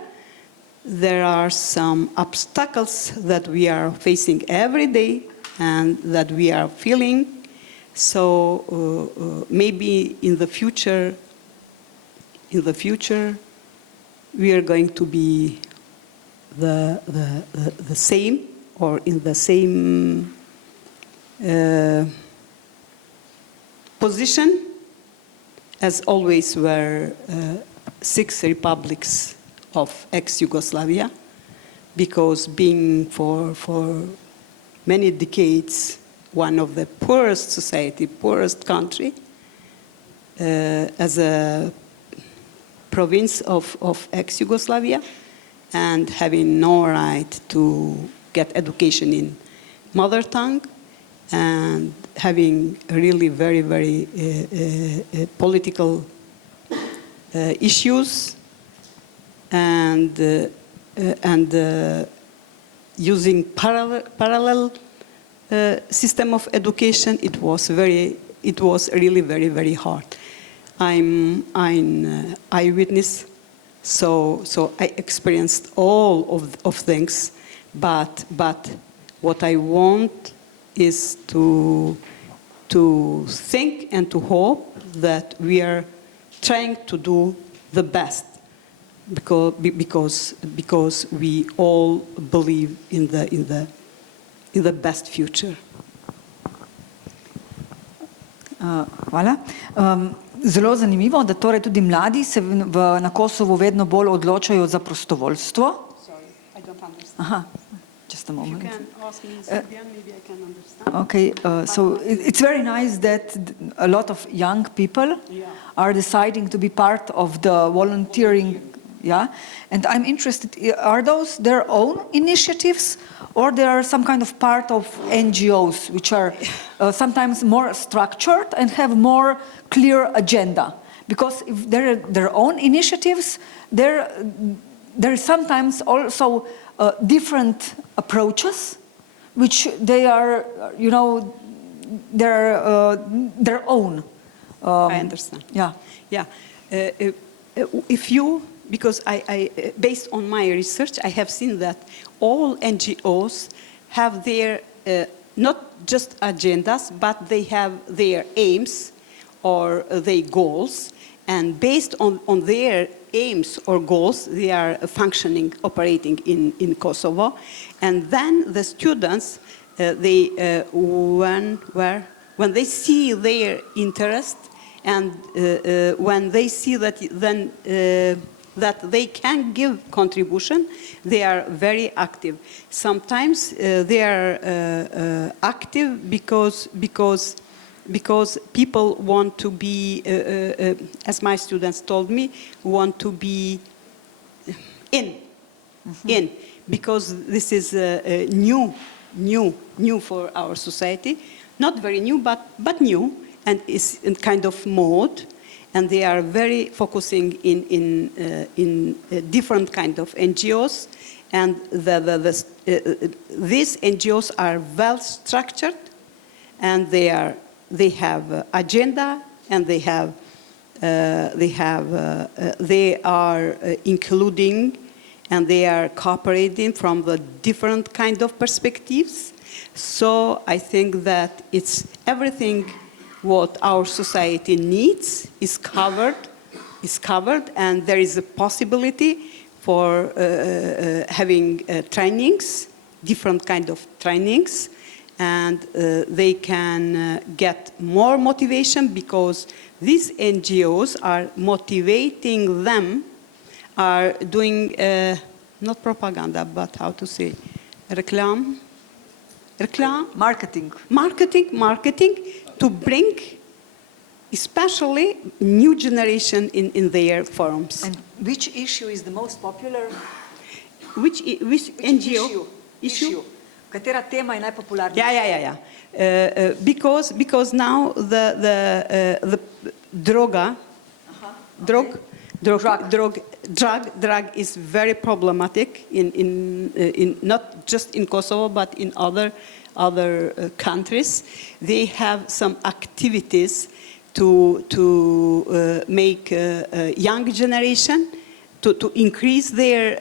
There are some obstacles that we are facing every day and that we are feeling. So maybe in the future, we are going to be the same, or in the same position as always were 6 republics of ex-Yugoslavia, because being for many decades one of the poorest society, poorest country, as a province of ex-Yugoslavia, and having no right to get education in mother tongue, and having really very, very political issues, and using parallel system of education, it was really very, very hard. I'm an eyewitness, so I experienced all of things, but what I want is to think and to hope that we are trying to do the best, because we all believe in the best future. Hvala. Zelo zanimivo, da torej tudi mladi se na Kosovu vedno bolj odločajo za prostovoljstvo. Sorry, I don't understand. Aha, just a moment. You can ask me in Serbian, maybe I can understand. Okay, so it's very nice that a lot of young people are deciding to be part of the volunteering. Yeah, and I'm interested, are those their own initiatives, or they are some kind of part of NGOs, which are sometimes more structured and have more clear agenda? Because if they're their own initiatives, there is sometimes also different approaches, which they are, their own. I understand. Yeah. Yeah. If you, because I based on my research, I have seen that all NGOs have their not just agendas, but they have their aims or their goals, And based on their aims or goals, they are functioning, operating in Kosovo. And then the students, when they see their interest and when they see that that they can give contribution, they are very active. Sometimes they are active because people want to be, as my students told me, want to be in, because this is new for our society, not very new, but new, and is in kind of mode. And they are very focusing in different kind of NGOs, and these NGOs are well structured, and they have agenda, and they are including, and they are cooperating from the different kind of perspectives. So I think that it's everything what our society needs is covered, and there is a possibility for having trainings, different kind of trainings, and they can get more motivation because these NGOs are motivating them, are doing not propaganda, but how to say, reclam, marketing to bring especially new generation in their forums. And which issue is the most popular? Which NGO? Issue. Katera tema je najpopularnejša? Yeah. Because now the drug is very problematic in not just in Kosovo but in other countries. They have some activities to make a young generation to increase their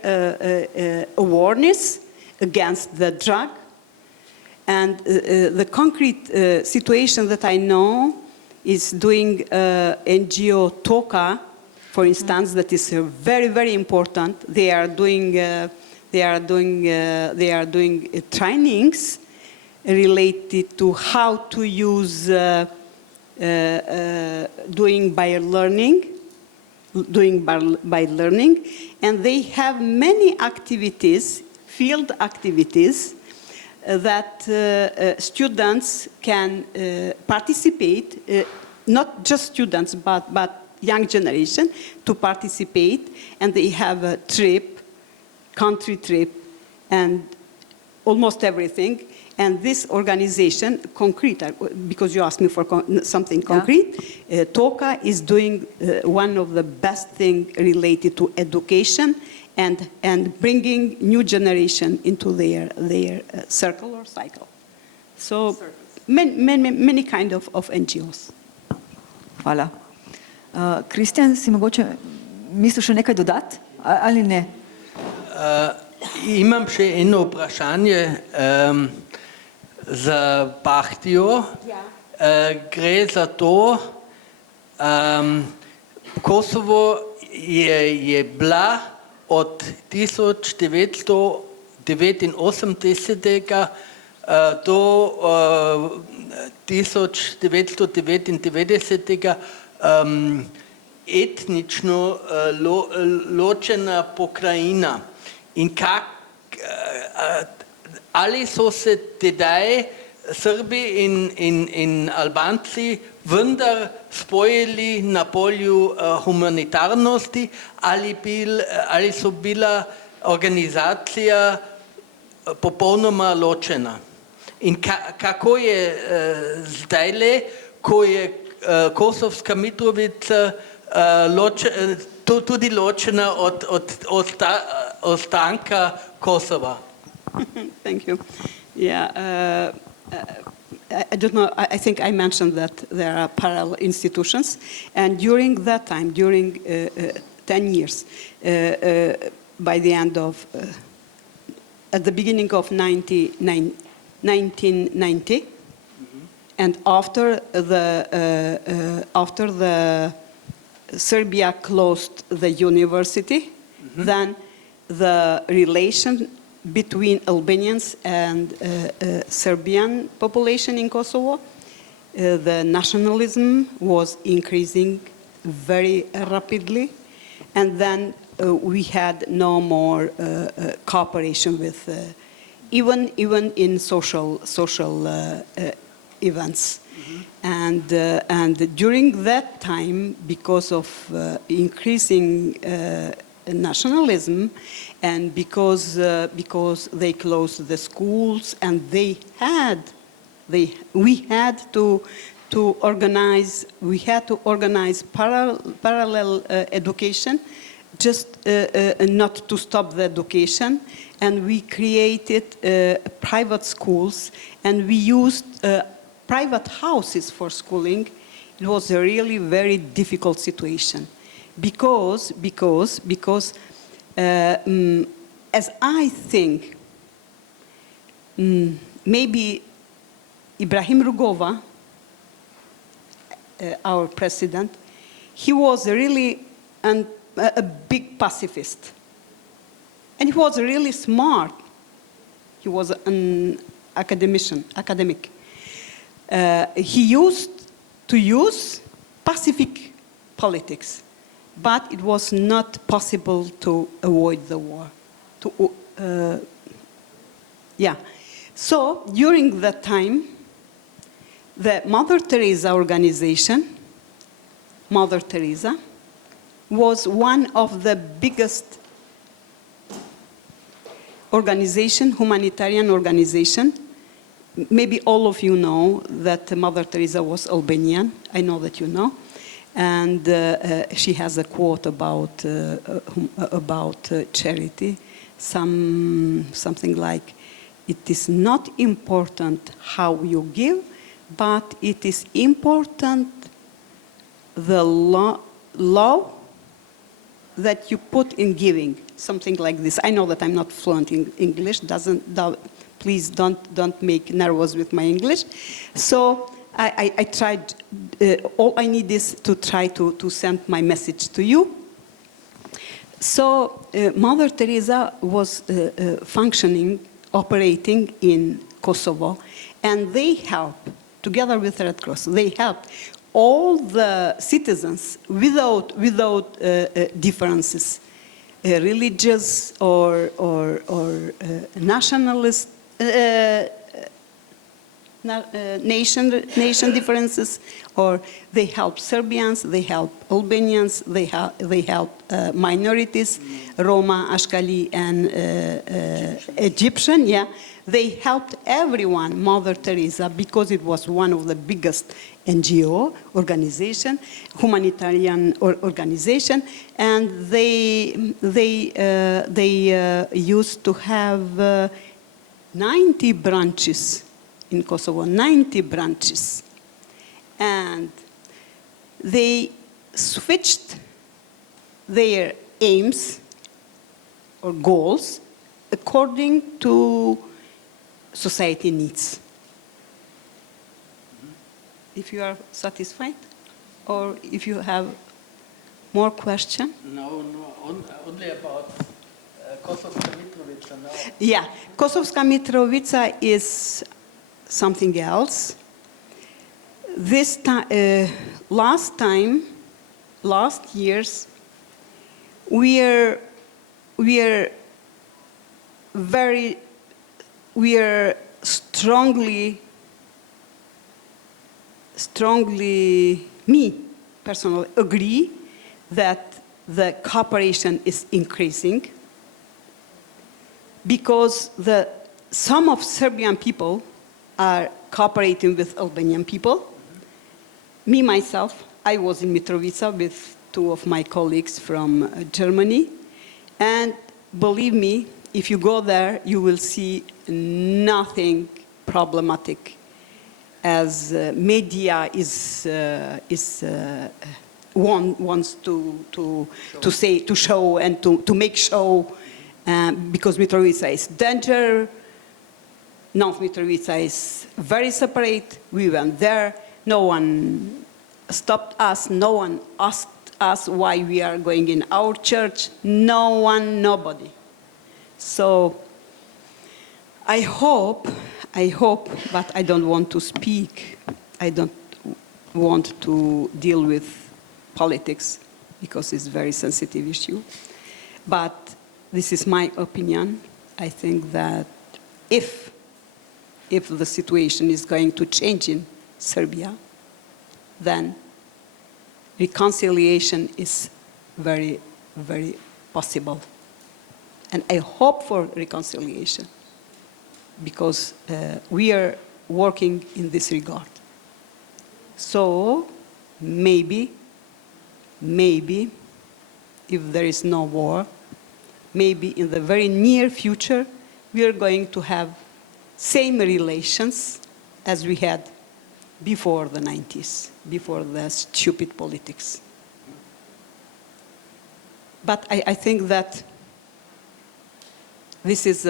awareness against the drug. And the concrete situation that I know is doing NGO TOCA, for instance, that is very, very important. They are doing trainings related to how to use doing by learning, and they have many activities, field activities, that students can participate, not just students, but young generation to participate, and they have a trip, country trip, and almost everything. And this organization, concrete, because you asked me for something concrete, TOCA is doing one of the best things related to education and bringing new generation into their circle or cycle. So many kind of NGOs. Hvala. Kristjan, si mogoče misliš še nekaj dodati ali ne? Imam še eno vprašanje za Bahtijo. Gre za to, Kosovo je bila od 1989 do 1999 etnično ločena pokrajina. In ali so se tedaj Srbi in Albanci vendar spojili na polju humanitarnosti ali so bila organizacija popolnoma ločena? In kako je zdajle, ko je Kosovska Mitrovica tudi ločena od ostanka Kosova? Thank you. Yeah, I don't know, I think I mentioned that there are parallel institutions, and during that time, during 10 years, by the end of, at the beginning of 1990, and after the Serbia closed the university, then the relation between Albanians and Serbian population in Kosovo, the nationalism was increasing very rapidly, and then we had no more cooperation with, even in social events. And during that time, because of increasing nationalism, and because they closed the schools, and we had to organize parallel education, just not to stop the education, and we created private schools, and we used private houses for schooling. It was a really very difficult situation because as I think, maybe Ibrahim Rugova, our president, he was really a big pacifist. And he was really smart. He was an academic. He used to use pacific politics, but it was not possible to avoid the war. So during that time, the Mother Teresa organization, Mother Teresa, was one of the biggest humanitarian organization. Maybe all of you know that Mother Teresa was Albanian. I know that you know. And she has a quote about charity, something like, "It is not important how you give, but it is important the love that you put in giving," something like this. I know that I'm not fluent in English. Please don't make nervous with my English. So I tried. All I need is to try to send my message to you. So Mother Teresa was operating in Kosovo, and they helped, together with Red Cross, they helped all the citizens without differences, religious or nationalist, nation differences, or they help Serbians, they help Albanians, they help minorities, Roma, Ashkali, and Egyptian. Yeah, they helped everyone. Mother Teresa, because it was one of the biggest NGO organization, humanitarian organization, and they used to have 90 branches in Kosovo, 90 branches. And they switched their aims or goals according to society needs. If you are satisfied, or if you have more question? No, only about Kosovska Mitrovica now. Yeah, Kosovska Mitrovica is something else. This time, last years, we are strongly, me personally agree that the cooperation is increasing, because some of Serbian people are cooperating with Albanian people. Me, myself, I was in Mitrovica with two of my colleagues from Germany. And believe me, if you go there, you will see nothing problematic, as media wants to show and to make show, because Mitrovica is danger. North Mitrovica is very separate. We went there. No one stopped us. No one asked us why we are going in our church. No one, nobody. So I hope, but I don't want to speak. I don't want to deal with politics because it's a very sensitive issue. But this is my opinion. I think that if the situation is going to change in Serbia, then reconciliation is very, very possible. And I hope for reconciliation because we are working in this regard. So maybe, if there is no war, maybe in the very near future, we are going to have same relations as we had before the 90s, before the stupid politics. But I think that this is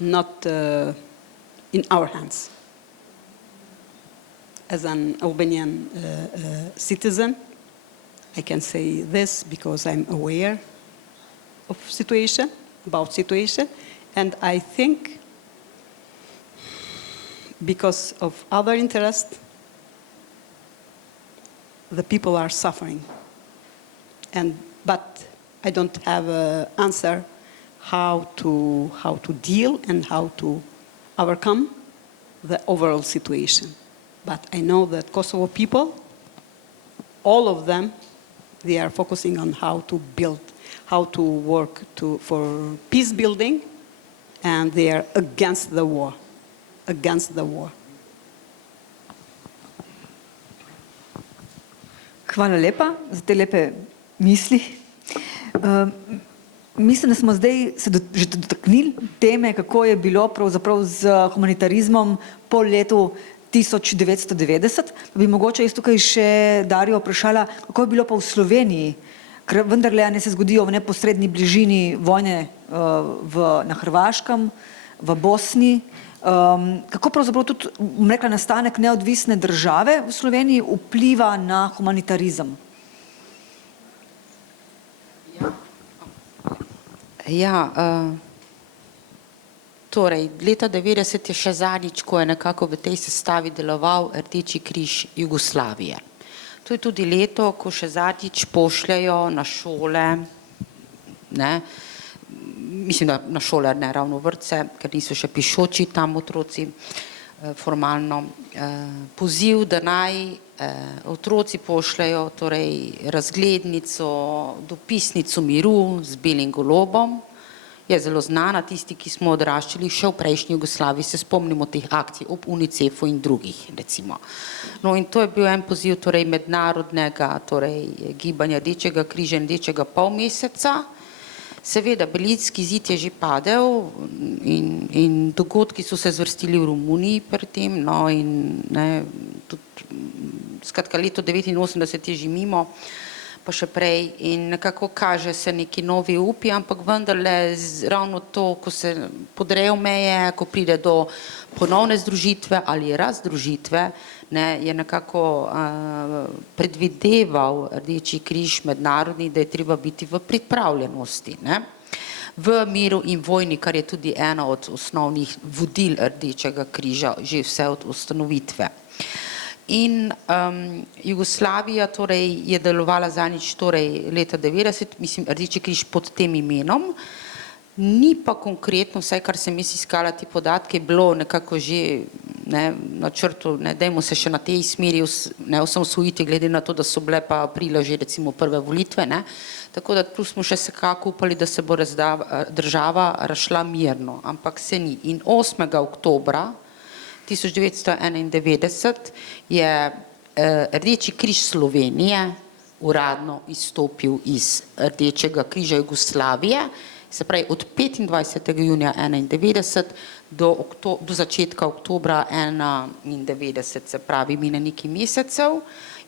not in our hands. As an Albanian citizen, I can say this because I'm aware of situation, and I think because of other interests, the people are suffering. But I don't have an answer how to deal and how to overcome the overall situation. But I know that Kosovo people, all of them, they are focusing on how to build, how to work for peace building, and they are against the war. Hvala lepa za te lepe misli. Mislim, da smo zdaj se že dotaknili teme, kako je bilo pravzaprav z humanitarizmom po letu 1990. Bi mogoče jaz tukaj še Darjo vprašala, kako je bilo pa v Sloveniji, ker vendarle ne se zgodijo v neposredni bližini vojne na Hrvaškem, v Bosni. Kako pravzaprav tudi, bom rekla, nastanek neodvisne države v Sloveniji vpliva na humanitarizem? Torej, leta 90 je še zadnjič, ko je nekako v tej sestavi deloval Rdeči križ Jugoslavije. To je tudi leto, ko še zadnjič pošljajo na šole, mislim, da na šole, ne ravno vrtce, ker niso še pišoči tam otroci formalno, poziv, da naj otroci pošljajo torej razglednico, dopisnico miru z belim golobom. Je zelo znana, tisti, ki smo odraščali še v prejšnji Jugoslaviji, se spomnimo teh akcij ob UNICEF-u in drugih, recimo. No in to je bil en poziv torej mednarodnega gibanja Rdečega križa in Rdečega polmeseca. Seveda, Berlinski zid je že padel in dogodki so se zvrstili v Romuniji pred tem, no in tudi, skratka, leto 89 je že mimo, pa še prej, in nekako kaže se neki novi upi, ampak vendarle ravno to, ko se podrejo meje, ko pride do ponovne združitve ali razdružitve, je nekako predvideval Rdeči križ mednarodni, da je treba biti v pripravljenosti, v miru in vojni, kar je tudi ena od osnovnih vodil Rdečega križa, že vse od ustanovitve. In Jugoslavija torej je delovala zadnjič torej leta 90, mislim, Rdeči križ pod tem imenom, ni pa konkretno, vsaj kar sem jaz iskala te podatke, je bilo nekako že na črtu, dajmo se še na tej smeri osamosvojiti, glede na to, da so bile pa aprila že recimo prve volitve, tako da tu smo še sekako upali, da se bo država razšla mirno, ampak se ni. In 8. oktobra 1991 je Rdeči križ Slovenije uradno izstopil iz Rdečega križa Jugoslavije, se pravi od 25. junija 1991 do začetka oktobra 1991, se pravi mine nekaj mesecev,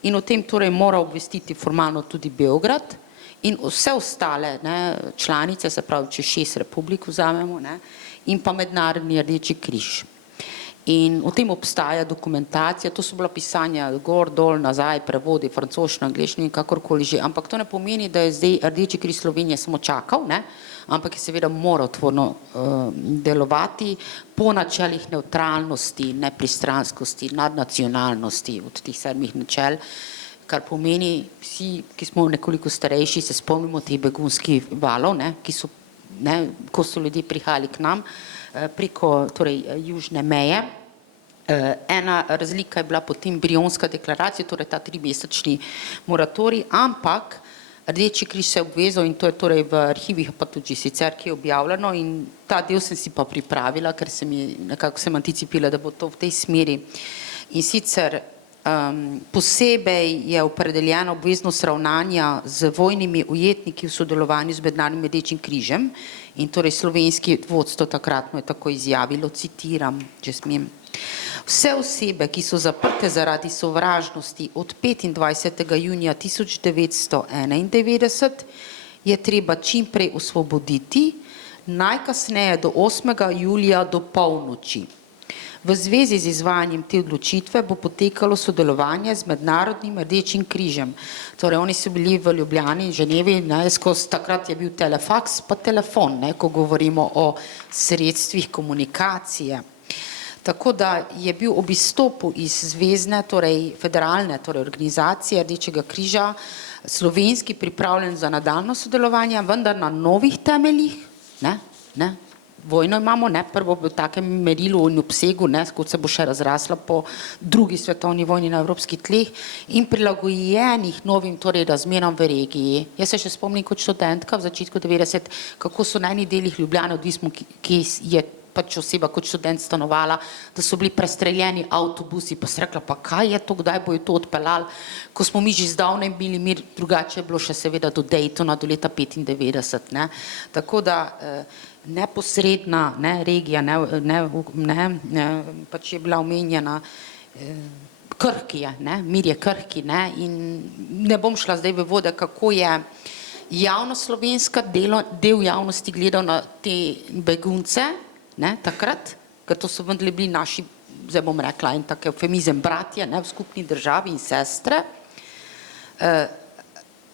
in o tem torej mora obvestiti formalno tudi Beograd in vse ostale članice, se pravi, če 6 republik vzamemo, in pa Mednarodni Rdeči križ. In o tem obstaja dokumentacija, to so bila pisanja gor, dol, nazaj, prevodi, francoščina, angleščina in kakorkoli že, ampak to ne pomeni, da je zdaj Rdeči križ Slovenije samo čakal, ne? Ampak je seveda moral tvorno delovati po načelih neutralnosti, nepristranskosti, nadnacionalnosti od teh 7 načel, kar pomeni, vsi, ki smo nekoliko starejši, se spomnimo teh begunskih valov, ne? Ki so, ne, ko so ljudje prihajali k nam, preko torej, južne meje. Ena razlika je bila potem Brionska deklaracija, torej ta 3-mesečni moratorij, ampak Rdeči križ se je obvezal in to je torej v arhivih pa tudi sicer, ki je objavljeno in ta del sem si pa pripravila, ker nekako sem anticipila, da bo to v tej smeri. In sicer posebej je opredeljena obveznost ravnanja z vojnimi ujetniki v sodelovanju z Mednarodnim Rdečim križem in torej slovenski vodstvo takratno je tako izjavilo, citiram, če smem. Vse osebe, ki so zaprte zaradi sovražnosti od 25. junija 1991, je treba čim prej osvoboditi, najkasneje do 8. julija do polnoči. V zvezi z izvajanjem te odločitve bo potekalo sodelovanje z Mednarodnim Rdečim križem. Torej, oni so bili v Ljubljani in Ženevi, takrat je bil telefaks pa telefon, ne, ko govorimo o sredstvih komunikacije. Tako da je bil ob izstopu iz zvezne, torej federalne, torej organizacije Rdečega križa, slovenski pripravljen za nadaljnjo sodelovanje, vendar na novih temeljih, ne, vojno imamo, ne, prvo v takem merilu in obsegu, ne, kot se bo še razrasla po drugi svetovni vojni na evropskih tleh in prilagojenih novim torej razmeram v regiji. Jaz se še spomnim kot študentka v začetku 90, kako so na enih delih Ljubljane, odvisno, ki je pač oseba kot študent stanovala, da so bili prestreljeni avtobusi, pa se rekla, pa kaj je to, kdaj bojo to odpeljali, ko smo mi že zdavnaj bili mir, drugače je bilo še seveda do Daytona, do leta 95, ne. Tako da neposredna, ne, regija, pač je bila omenjena Krki je, ne, mir je Krki, ne, in ne bom šla zdaj v vode, kako je javnost slovenska, del javnosti gledal na te begunce, ne, takrat, ker to so vendar bili naši, zdaj bom rekla, in tak eufemizem bratje, ne, v skupni državi in sestre.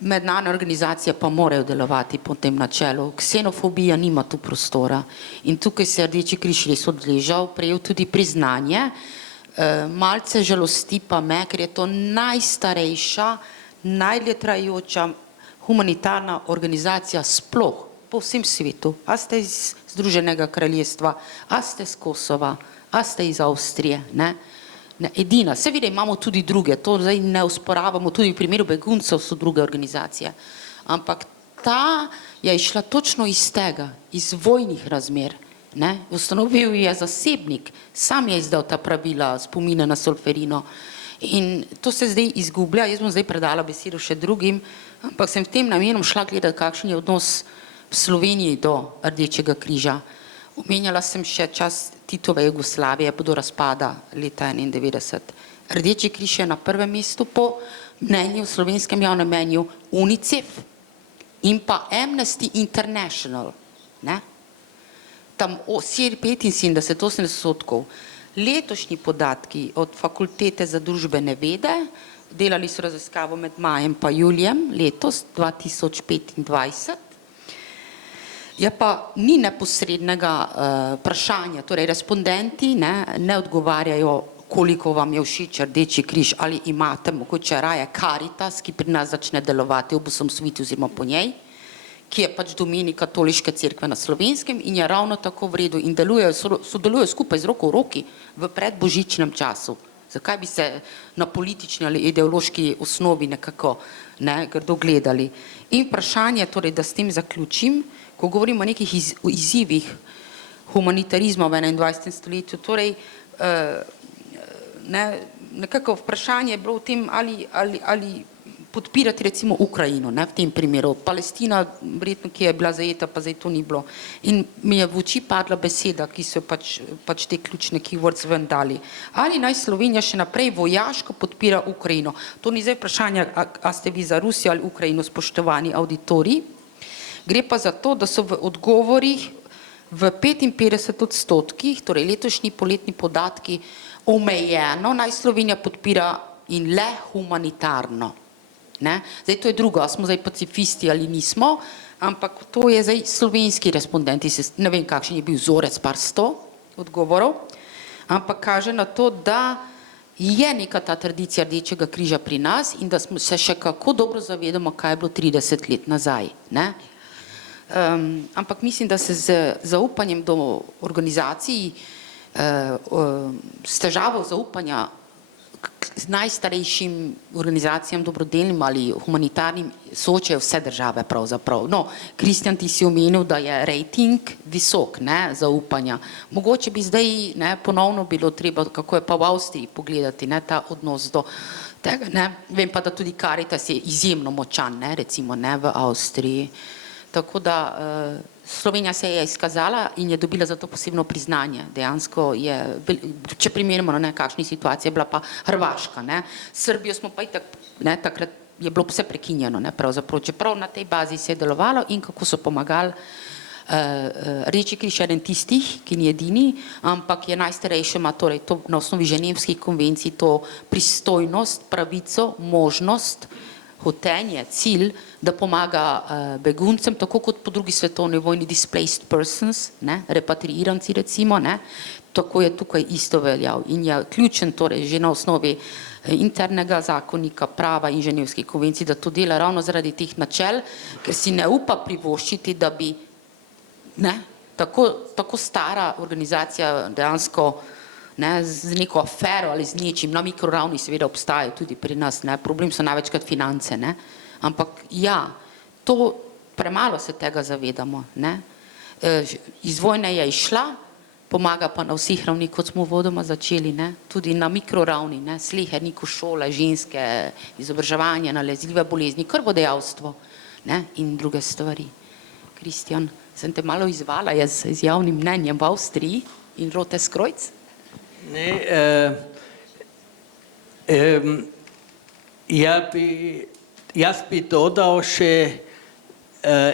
Mednarodne organizacije pa morajo delovati po tem načelu. Ksenofobija nima tu prostora in tukaj se je Rdeči križ res odležal, prejel tudi priznanje. Malce žalosti pa me, ker je to najstarejša, najdlje trajajoča humanitarna organizacija sploh po vsem svetu. A ste iz Združenega kraljestva, a ste z Kosova, a ste iz Avstrije, ne? Edina, seveda imamo tudi druge, to zdaj ne osporavamo, tudi v primeru beguncev so druge organizacije, ampak ta je išla točno iz tega, iz vojnih razmer, ne, ustanovil je zasebnik, sam je izdal ta pravila, spomine na Solferino in to se zdaj izgublja, jaz bom zdaj predala besedo še drugim, ampak sem v tem namenom šla gledati, kakšen je odnos v Sloveniji do Rdečega križa. Omenjala sem še čas Titove Jugoslavije do razpada leta 91. Rdeči križ je na prvem mestu po mnenju, slovenskem javnem mnenju UNICEF in pa Amnesty International. Ne? Tam 75-80%. Letošnji podatki od Fakultete za družbene vede, delali so raziskavo med majem pa julijem letos 2025, je pa ni neposrednega vprašanja, torej respondenti ne odgovarjajo, koliko vam je všeč Rdeči križ, ali imate mogoče raje Caritas, ki pri nas začne delovati ob osamosvojitvi oziroma po njej, ki je pač domeni Katoliške cerkve na Slovenskem in je ravno tako v redu in sodelujejo skupaj z roko v roki v predbožičnem času. Zakaj bi se na politični ali ideološki osnovi nekako grdo gledali? In vprašanje, torej, da s tem zaključim, ko govorimo o nekih izzivih humanitarizma v 21. stoletju, torej nekako vprašanje je bilo v tem, ali podpirati recimo Ukrajino, ne, v tem primeru. Palestina, verjetno, ki je bila zajeta, pa zdaj to ni bilo. In mi je v oči padla beseda, ki so pač te ključne keywords ven dali. Ali naj Slovenija še naprej vojaško podpira Ukrajino? To ni zdaj vprašanje, a ste vi za Rusijo ali Ukrajino, spoštovani auditoriji. Gre pa za to, da so v odgovorih v 55%, torej letošnji poletni podatki, omejeno naj Slovenija podpira in le humanitarno. Ne? Zdaj to je drugo, a smo zdaj pacifisti ali nismo, ampak to je zdaj slovenski respondenti, ne vem kakšen je bil vzorec, par 100 odgovorov, ampak kaže na to, da je neka ta tradicija Rdečega križa pri nas in da smo se še kako dobro zavedamo, kaj je bilo 30 let nazaj. Ne? Ampak mislim, da se z zaupanjem do organizacij, s težavo zaupanja z najstarejšim organizacijam, dobrodelnim ali humanitarnim, soočajo vse države pravzaprav. No, Kristjan, ti si omenil, da je rating visok, ne, zaupanja. Mogoče bi zdaj, ne, ponovno bilo treba, kako je pa v Avstriji pogledati, ne, ta odnos do tega, ne. Vem pa, da tudi Caritas je izjemno močan, ne, recimo, ne, v Avstriji. Tako da Slovenija se je izkazala in je dobila za to posebno priznanje. Dejansko je, če primerjamo na nekakšni situaciji, je bila pa Hrvaška, ne. Srbijo smo pa itak, ne, takrat je bilo vse prekinjeno, ne, pravzaprav, čeprav na tej bazi se je delovalo in kako so pomagali. Rdeči križ je eden tistih, ki ni edini, ampak je najstarejši, ima torej to na osnovi ženevskih konvencij to pristojnost, pravico, možnost, hotenje, cilj, da pomaga beguncem, tako kot po drugi svetovni vojni displaced persons, ne, repatriiranci recimo, ne, tako je tukaj isto veljal in je ključen torej že na osnovi internega zakonika, prava in ženevskih konvencij, da to dela ravno zaradi teh načel, ker si ne upa privoščiti, da bi, ne, tako stara organizacija dejansko, ne, z neko afero ali z nečim, na mikroravni seveda obstajajo tudi pri nas, ne, problem so največkrat finance, ne, ampak ja, to premalo se tega zavedamo, ne, iz vojne je išla, pomaga pa na vseh ravni, kot smo vodoma začeli, ne, tudi na mikroravni, ne, sleherniku, šole, ženske, izobraževanje, nalezljive bolezni, krvodajalstvo, ne, in druge stvari. Kristjan, sem te malo izvala jaz z javnim mnenjem v Avstriji in Rotes Kreuz? Ne, jaz bi dodal še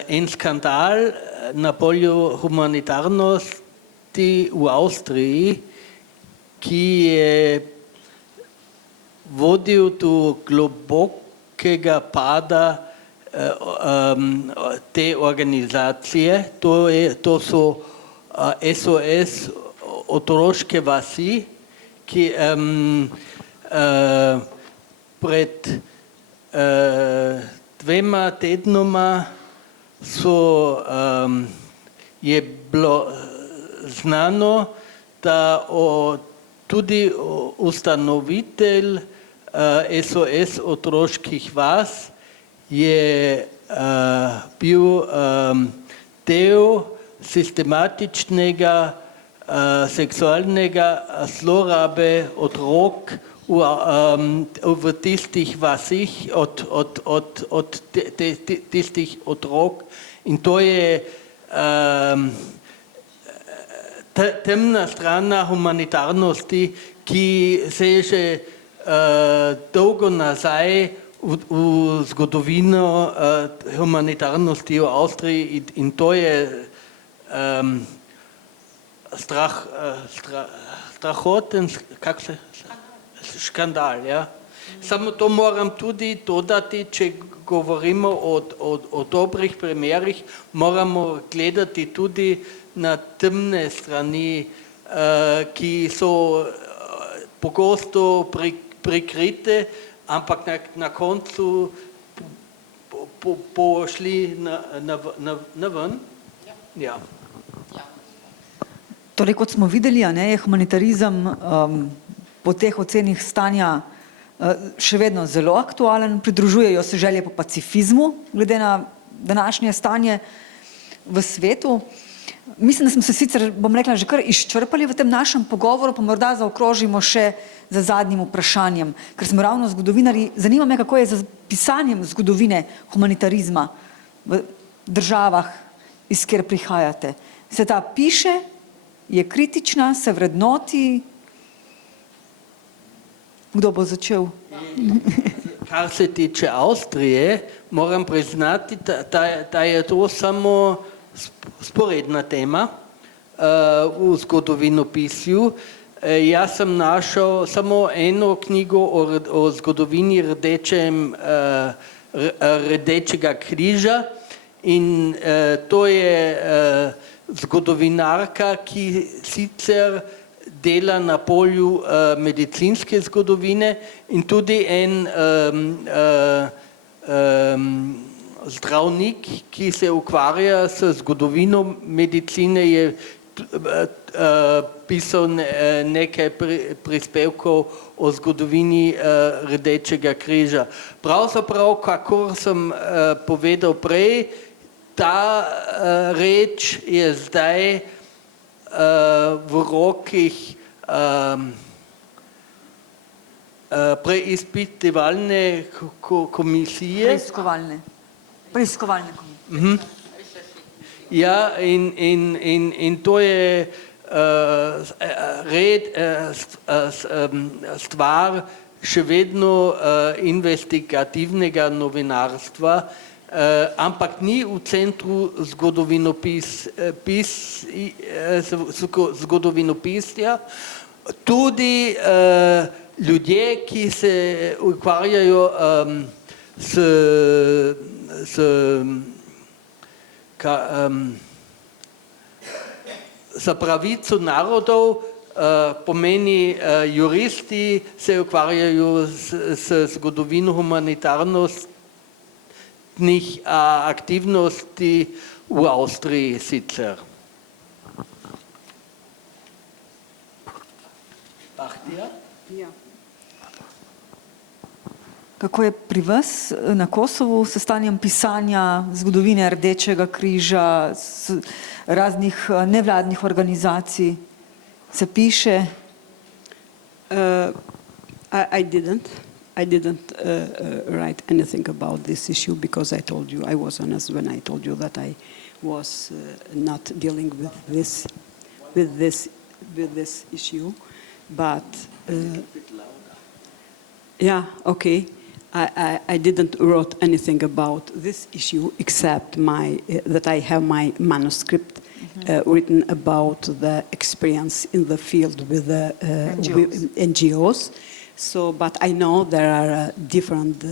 en skandal na polju humanitarnosti v Avstriji, ki je vodil do globokega pada te organizacije, to so SOS otroške vasi, ki pred 2 tednoma je bilo znano, da tudi ustanovitelj SOS otroških vas je bil del sistematičnega seksualnega zlorabe otrok v tistih vasih od tistih otrok in to je temna strana humanitarnosti, ki seže dolgo nazaj v zgodovino humanitarnosti v Avstriji in to je strahoten, škandal, ja. Samo to moram tudi dodati, če govorimo o dobrih primerih, moramo gledati tudi na temne strani, ki so pogosto prikrite, ampak na koncu pošli na ven. Ja. Torej, kot smo videli, je humanitarizem po teh ocenih stanja še vedno zelo aktualen, pridružujejo se želje po pacifizmu, glede na današnje stanje v svetu. Mislim, da smo se sicer, bom rekla, že kar izčrpali v tem našem pogovoru, pa morda zaokrožimo še za zadnjim vprašanjem, ker smo ravno zgodovinarji. Zanima me, kako je z pisanjem zgodovine humanitarizma v državah, iz kjer prihajate. Se ta piše? Je kritična, se vrednoti? Kdo bo začel? Kar se tiče Avstrije, moram priznati, da je to samo sporedna tema. v zgodovinopisju. Jaz sem našel samo eno knjigo o zgodovini Rdečega križa in to je zgodovinarka, ki sicer dela na polju medicinske zgodovine in tudi en zdravnik, ki se ukvarja s zgodovino medicine, je pisal nekaj prispevkov o zgodovini Rdečega križa. Pravzaprav, kakor sem povedal prej, ta reč je zdaj v rokih preizpitovalne komisije. Preiskovalne komisije. Ja, in to je stvar še vedno investigativnega novinarstva, ampak ni v centru zgodovinopisja. Tudi ljudje, ki se ukvarjajo za pravico narodov, pomeni juristi, se ukvarjajo s zgodovino humanitarnostnih aktivnosti v Avstriji sicer. Kako je pri vas na Kosovu s stanjem pisanja zgodovine Rdečega križa, raznih nevladnih organizacij? Se piše? I didn't write anything about this issue because I told you, I was honest when I told you that I was not dealing with this issue. But yeah, okay. I didn't write anything about this issue except that I have my manuscript written about the experience in the field with the NGOs. So, but I know there are different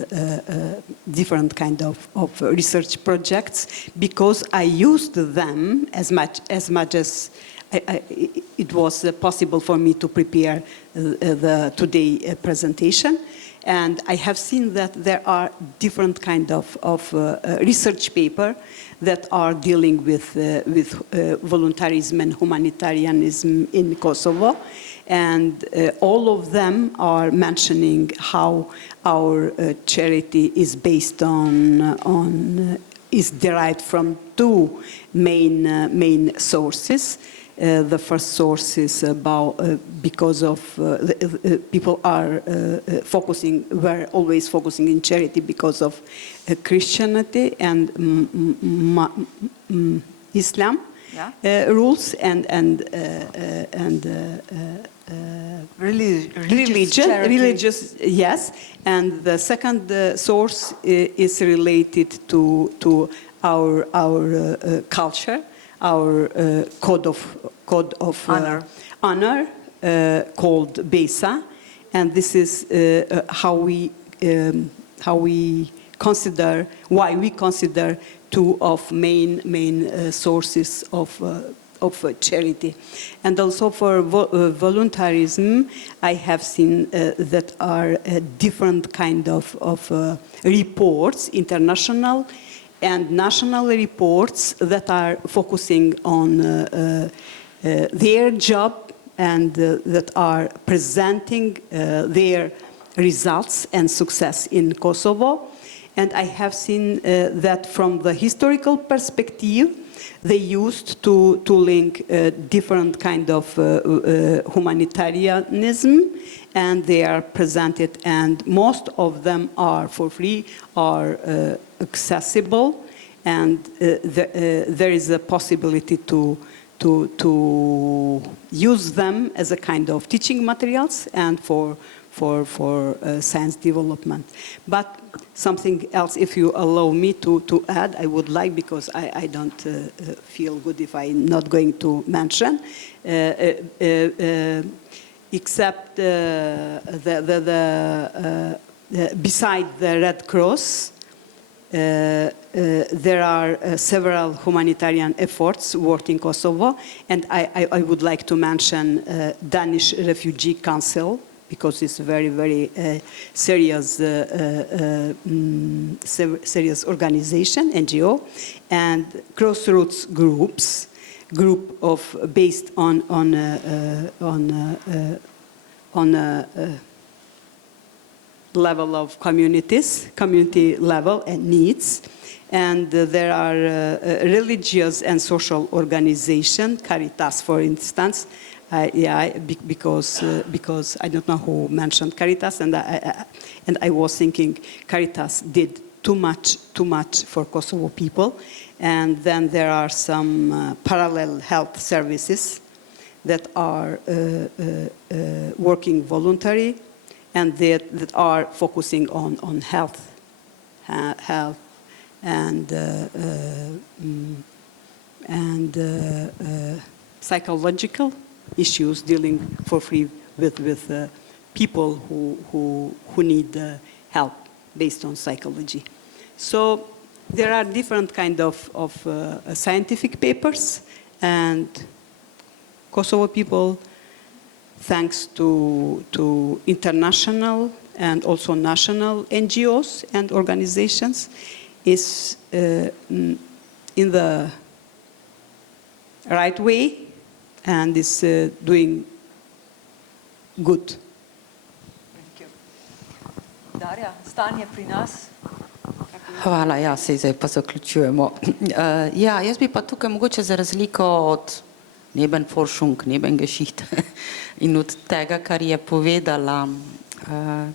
kind of research projects because I used them as much as it was possible for me to prepare the today presentation. And I have seen that there are different kind of research paper that are dealing with voluntarism and humanitarianism in Kosovo. And all of them are mentioning how our charity is based is derived from two main sources. The first source is about because of people are were always focusing in charity because of Christianity and Islam rules and religious, yes. And the second source is related to our culture. Our code of honor called BESA, and this is why we consider two of main sources of charity. And also for voluntarism, I have seen that are different kind of reports, international and national reports that are focusing on their job and that are presenting their results and success in Kosovo. And I have seen that from the historical perspective, they used to link different kind of humanitarianism, and they are presented, and most of them are for free, are accessible, and there is a possibility to use them as a kind of teaching materials and for for science development. But something else, if you allow me to add, I would like, because I don't feel good if I'm not going to mention, except beside the Red Cross, there are several humanitarian efforts working in Kosovo, and I would like to mention Danish Refugee Council, because it's a very, very serious organization, NGO, and Crossroads Groups, group of based on level of community level and needs. And there are religious and social organization, Caritas, for instance. Because I don't know who mentioned Caritas, and I was thinking Caritas did too much for Kosovo people. And then there are some parallel health services that are working voluntary, and that are focusing on health and psychological issues, dealing for free with people who need help based on psychology. So there are different kind of scientific papers, and Kosovo people, thanks to international and also national NGOs and organizations, is in the right way and is doing good. Thank you. Darja, stanje pri nas? Hvala, ja, zdaj pa zaključujemo. Ja, jaz bi pa tukaj mogoče za razliko od Nebenforschung, Nebengeschichte in od tega, kar je povedala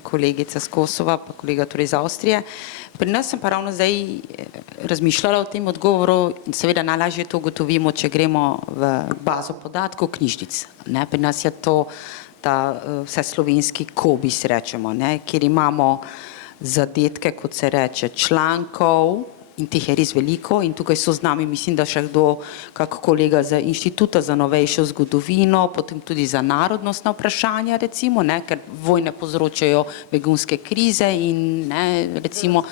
kolegica z Kosova, pa kolega torej iz Avstrije. Pri nas sem pa ravno zdaj razmišljala o tem odgovoru, in seveda najlažje to ugotovimo, če gremo v bazo podatkov knjižnic. Ne? Pri nas je to ta vseslovenski KOBIS, rečemo, ne? Kjer imamo zadetke, kot se reče, člankov, in teh je res veliko, in tukaj so z nami, mislim, da še kdo, kak kolega z Inštituta za novejšo zgodovino, potem tudi za narodnostna vprašanja, recimo, ne, ker vojne povzročajo begunske krize in ne, recimo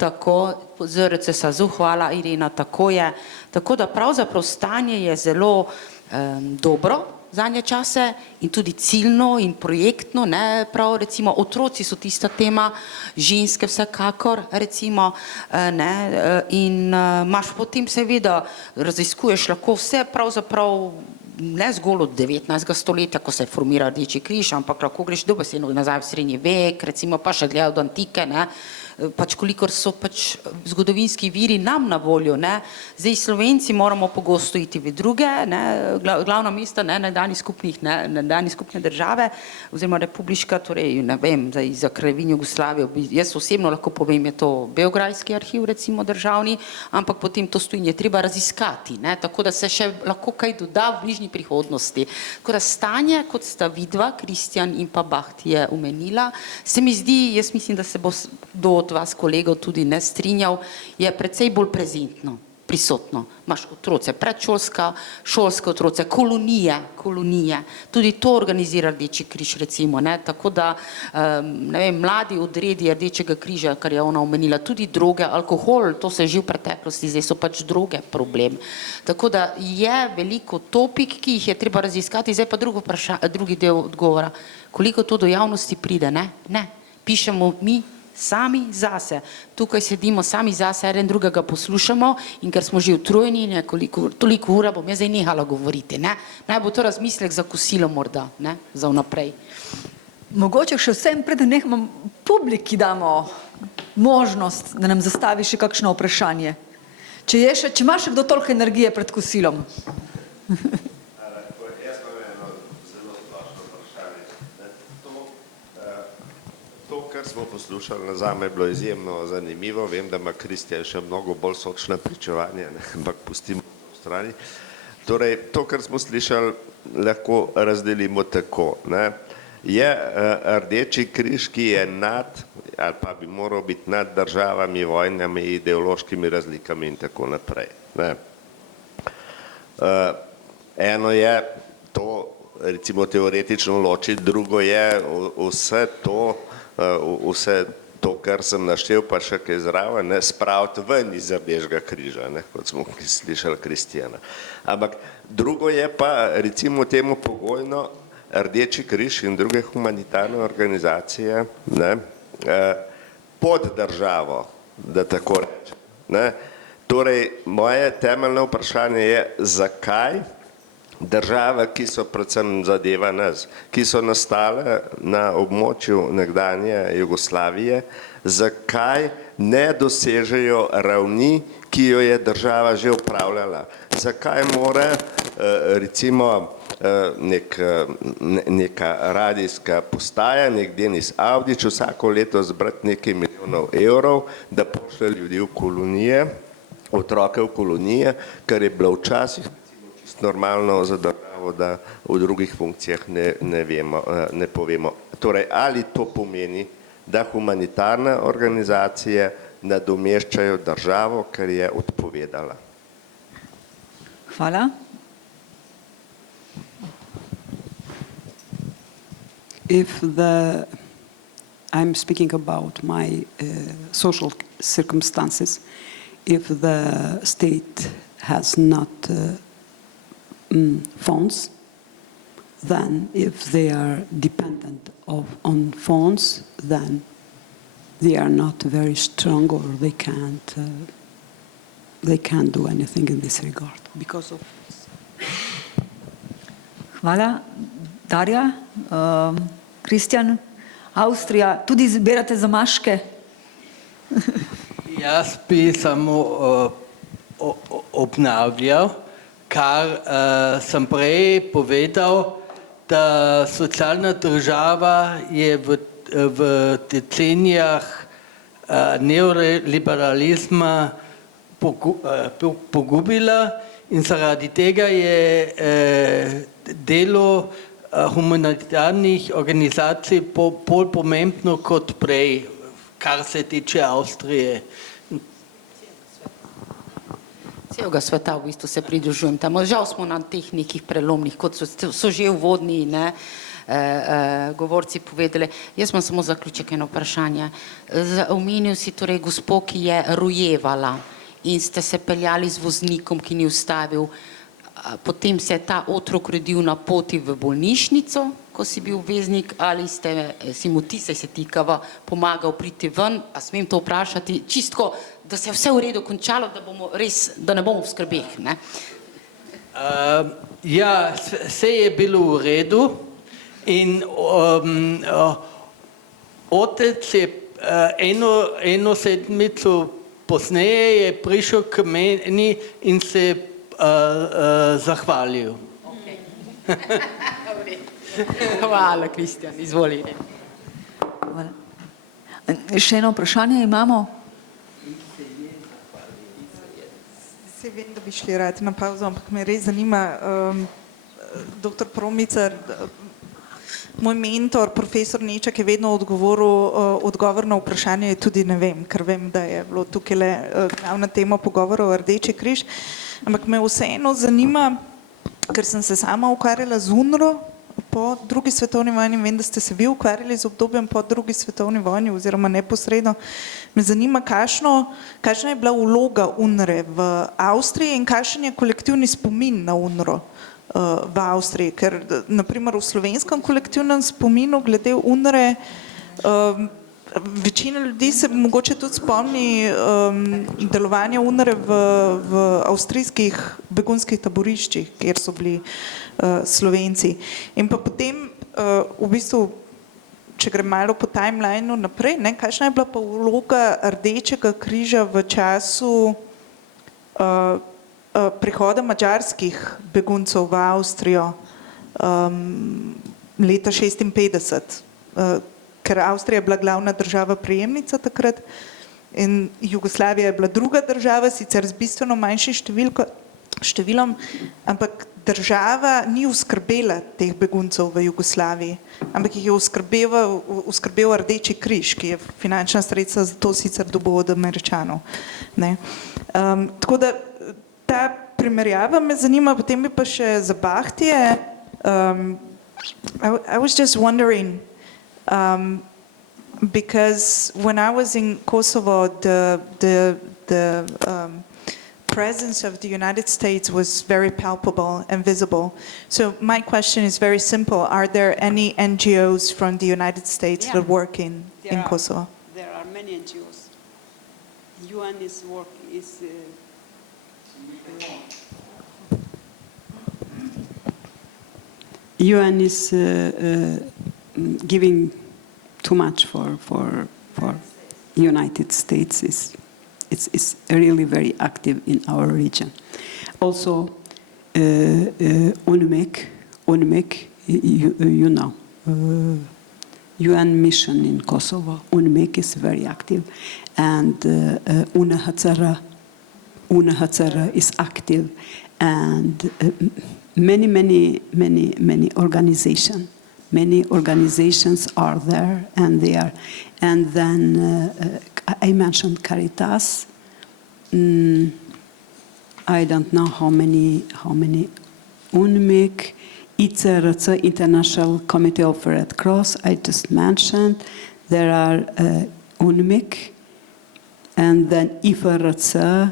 tako, ZRC SAZU, hvala Irena, tako je. Tako da pravzaprav stanje je zelo dobro zadnje čase in tudi ciljno in projektno, ne, prav recimo otroci so tista tema, ženske vsekakor, recimo, ne, in imaš potem seveda, raziskuješ lahko vse pravzaprav, ne zgolj od 19. stoletja, ko se formira Rdeči križ, ampak lahko greš dobesedno nazaj v srednji vek, recimo pa še dlje od antike, ne, pač kolikor so pač zgodovinski viri nam na voljo, ne. Zdaj Slovenci moramo pogosto iti v druge, ne, glavna mesta, ne, nekdanje skupne države, oziroma republiška, torej, ne vem, zdaj za Kraljevino Jugoslavijo, jaz osebno lahko povem, je to Beograjski arhiv, recimo državni, ampak potem to stojanje treba raziskati, ne, tako da se še lahko kaj doda v bližnji prihodnosti. Tako da stanje, kot sta vidva, Kristjan in pa Baht je omenila, se mi zdi, jaz mislim, da se bo do od vas kolegov tudi ne strinjal, je precej bolj prezentno, prisotno. Imaš otroce predšolska, šolske otroce, kolonije, tudi to organizira Rdeči križ, recimo, ne, tako da, ne vem, mladi odredi Rdečega križa, kar je ona omenila, tudi droge, alkohol, to se je že v preteklosti, zdaj so pač droge problem. Tako da je veliko topik, ki jih je treba raziskati, zdaj pa drugi del odgovora, koliko to do javnosti pride, ne, pišemo mi sami zase. Tukaj sedimo sami zase, eden drugega poslušamo in ker smo že utrujeni, toliko ura bom jaz zdaj nehala govoriti, ne. Naj bo to razmislek za kosilo morda, ne, za vnaprej. Mogoče še vsem preden nehamo publiki damo možnost, da nam zastavi še kakšno vprašanje. Če imaš še kdo toliko energije pred kosilom? Kar smo poslušali, zame je bilo izjemno zanimivo, vem, da ima Kristjan še mnogo bolj sočna pričevanja, ampak pustimo v strani. Torej, to, kar smo slišali, lahko razdelimo tako, ne. je Rdeči križ, ki je nad, ali pa bi moral biti nad državami, vojnami, ideološkimi razlikami in tako naprej. Ne. Eno je to, recimo teoretično ločiti, drugo je vse to, kar sem naštel, pa še kaj zraven, ne, spraviti ven iz Rdečega križa, ne, kot smo slišali Kristjana. Ampak drugo je pa, recimo temu pogojno, Rdeči križ in druge humanitarne organizacije, ne, pod državo, da tako rečem. Ne. Torej, moje temeljno vprašanje je, zakaj države, ki so predvsem zadeva nas, ki so nastale na območju nekdanje Jugoslavije, zakaj ne dosežejo ravni, ki jo je država že upravljala. Zakaj mora recimo neka radijska postaja, nek Denis Avdić vsako leto zbrati nekaj milijonov evrov, da pošlje ljudi v kolonije, otroke v kolonije, kar je bilo včasih normalno za državo, da v drugih funkcijah ne povemo. Torej, ali to pomeni, da humanitarne organizacije nadomeščajo državo, ker je odpovedala? Hvala. I'm speaking about my social circumstances, if the state has not funds, then if they are dependent on funds, then they are not very strong, or they can't do anything in this regard because of this. Hvala. Darja, Kristjan, Avstrija, tudi zbirate zamaške? Jaz bi samo obnavljal, kar sem prej povedal, da socialna država je v decenijah neoliberalizma pogubila in zaradi tega je delo humanitarnih organizacij bolj pomembno kot prej, kar se tiče Avstrije. Celega sveta v bistvu se pridružujem temu. Žal smo na teh nekih prelomnih, kot so že uvodni govorci povedali. Jaz imam samo zaključek eno vprašanje. Omenil si torej gospo, ki je rojevala in ste se peljali z voznikom, ki ni ustavil. Potem se je ta otrok rodil na poti v bolnišnico, ko si bil veznik, ali si mu ti, se tikava, pomagal priti ven, a smem to vprašati, čistko, da se je vse v redu končalo, da ne bomo v skrbeh, ne? Ja, vse je bilo v redu in otec je eno sedmico pozneje je prišel k meni in se zahvalil. Hvala, Kristjan, izvoli. Hvala. Še eno vprašanje imamo? Se vem, da bi šli radi na pauzo, ampak me res zanima, doktor Promicar, moj mentor, profesor Nečak je vedno odgovor na vprašanje je tudi ne vem, ker vem, da je bilo tukaj le glavna tema pogovora o Rdeči križ, ampak me vseeno zanima, ker sem se sama ukvarjala z UNRWA po drugi svetovni vojni, vem, da ste se vi ukvarjali z obdobjem po drugi svetovni vojni oziroma neposredno, me zanima, kakšna je bila vloga UNRWA v Avstriji in kakšen je kolektivni spomin na UNRWA v Avstriji, ker naprimer v slovenskem kolektivnem spominu glede UNRWA večina ljudi se mogoče tudi spomni delovanja UNRWA v avstrijskih begunskih taboriščih, kjer so bili Slovenci. In pa potem v bistvu, če grem malo po timelineu naprej, kakšna je bila pa vloga Rdečega križa v času prihoda madžarskih beguncev v Avstrijo leta 1956, ker Avstrija je bila glavna država prejemnica takrat in Jugoslavija je bila druga država, sicer z bistveno manjšim številom, ampak država ni oskrbela teh beguncev v Jugoslaviji, ampak jih je oskrbel Rdeči križ, ki je finančna sredstva za to sicer dobil od Američanov. Ne. Tako da ta primerjava me zanima, potem bi pa še za Bahtije. I was just wondering, because when I was in Kosovo, the presence of the United States was very palpable and visible. So my question is very simple. Are there any NGOs from the United States that work in Kosovo? There are many NGOs. UN is giving too much for United States. It's really very active in our region. Also, UNMIK, you know, UN mission in Kosovo. UNMIK is very active, and UNHCR is active, and many organizations. Many organizations are there, and they are, and then I mentioned Caritas. I don't know how many UNMIK, ICRC, International Committee of Red Cross, I just mentioned. There are UNMIK, and then IFRC,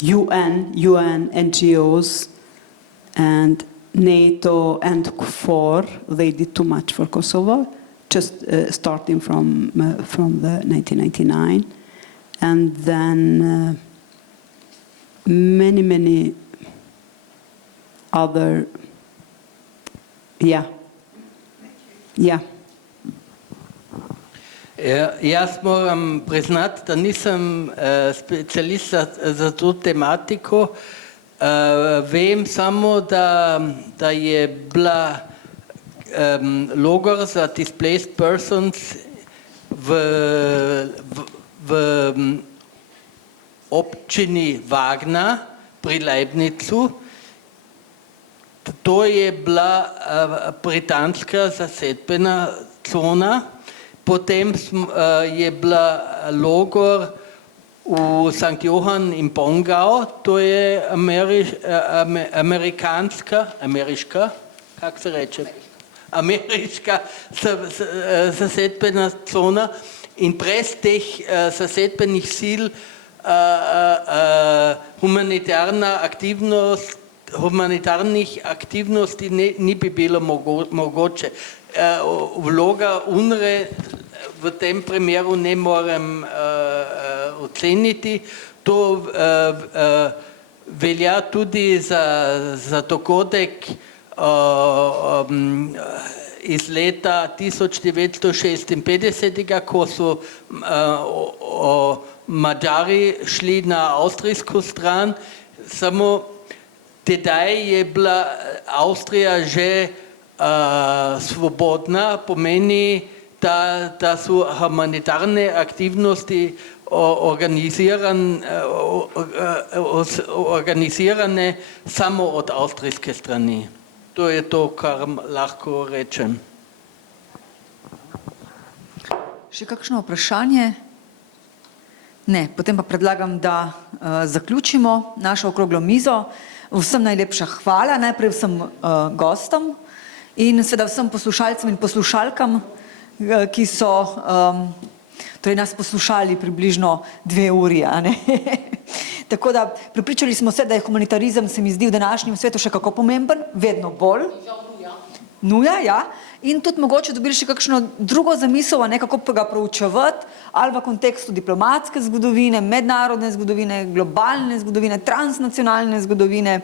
UN NGOs, and NATO and KFOR. They did too much for Kosovo, just starting from the 1999, and then many other. Yeah. Jaz moram priznati, da nisem specialist za to tematiko. Vem samo, da je bila logor za displaced persons v občini Vagna pri Leibnicu. To je bila britanska zasedbena cona. Potem je bila logor v St. Johann in Bongau, to je ameriška, kako se reče? Ameriška zasedbena cona, in brez teh zasedbenih sil humanitarnih aktivnosti ni bi bilo mogoče. Vloga UNRWE v tem primeru ne morem oceniti. To velja tudi za dogodek iz leta 1956, ko so Mađari šli na avstrijsko stran. Samo tedaj je bila Avstrija že svobodna, pomeni, da so humanitarne aktivnosti organizirane samo od avstrijske strani. To je to, kar lahko rečem. Še kakšno vprašanje? Ne, potem pa predlagam, da zaključimo našo okroglo mizo. Vsem najlepša hvala, najprej vsem gostom in seveda vsem poslušalcem in poslušalkam, ki so torej nas poslušali približno 2 uri. Tako da prepričali smo se, da je humanitarizem, se mi zdi, v današnjem svetu še kako pomemben, vedno bolj. Nuja, ja. In tudi mogoče dobili še kakšno drugo zamisel, kako ga proučevati, ali v kontekstu diplomatske zgodovine, mednarodne zgodovine, globalne zgodovine, transnacionalne zgodovine.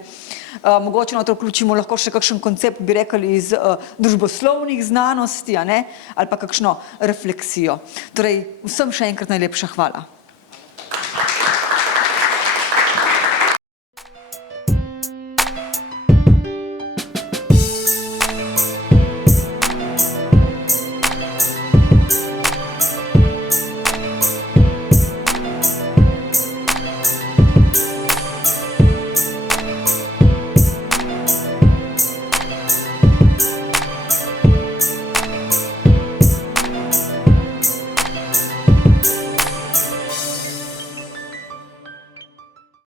Mogoče na to vključimo lahko še kakšen koncept, bi rekli, iz družboslovnih znanosti, ali pa kakšno refleksijo. Torej, vsem še enkrat najlepša hvala.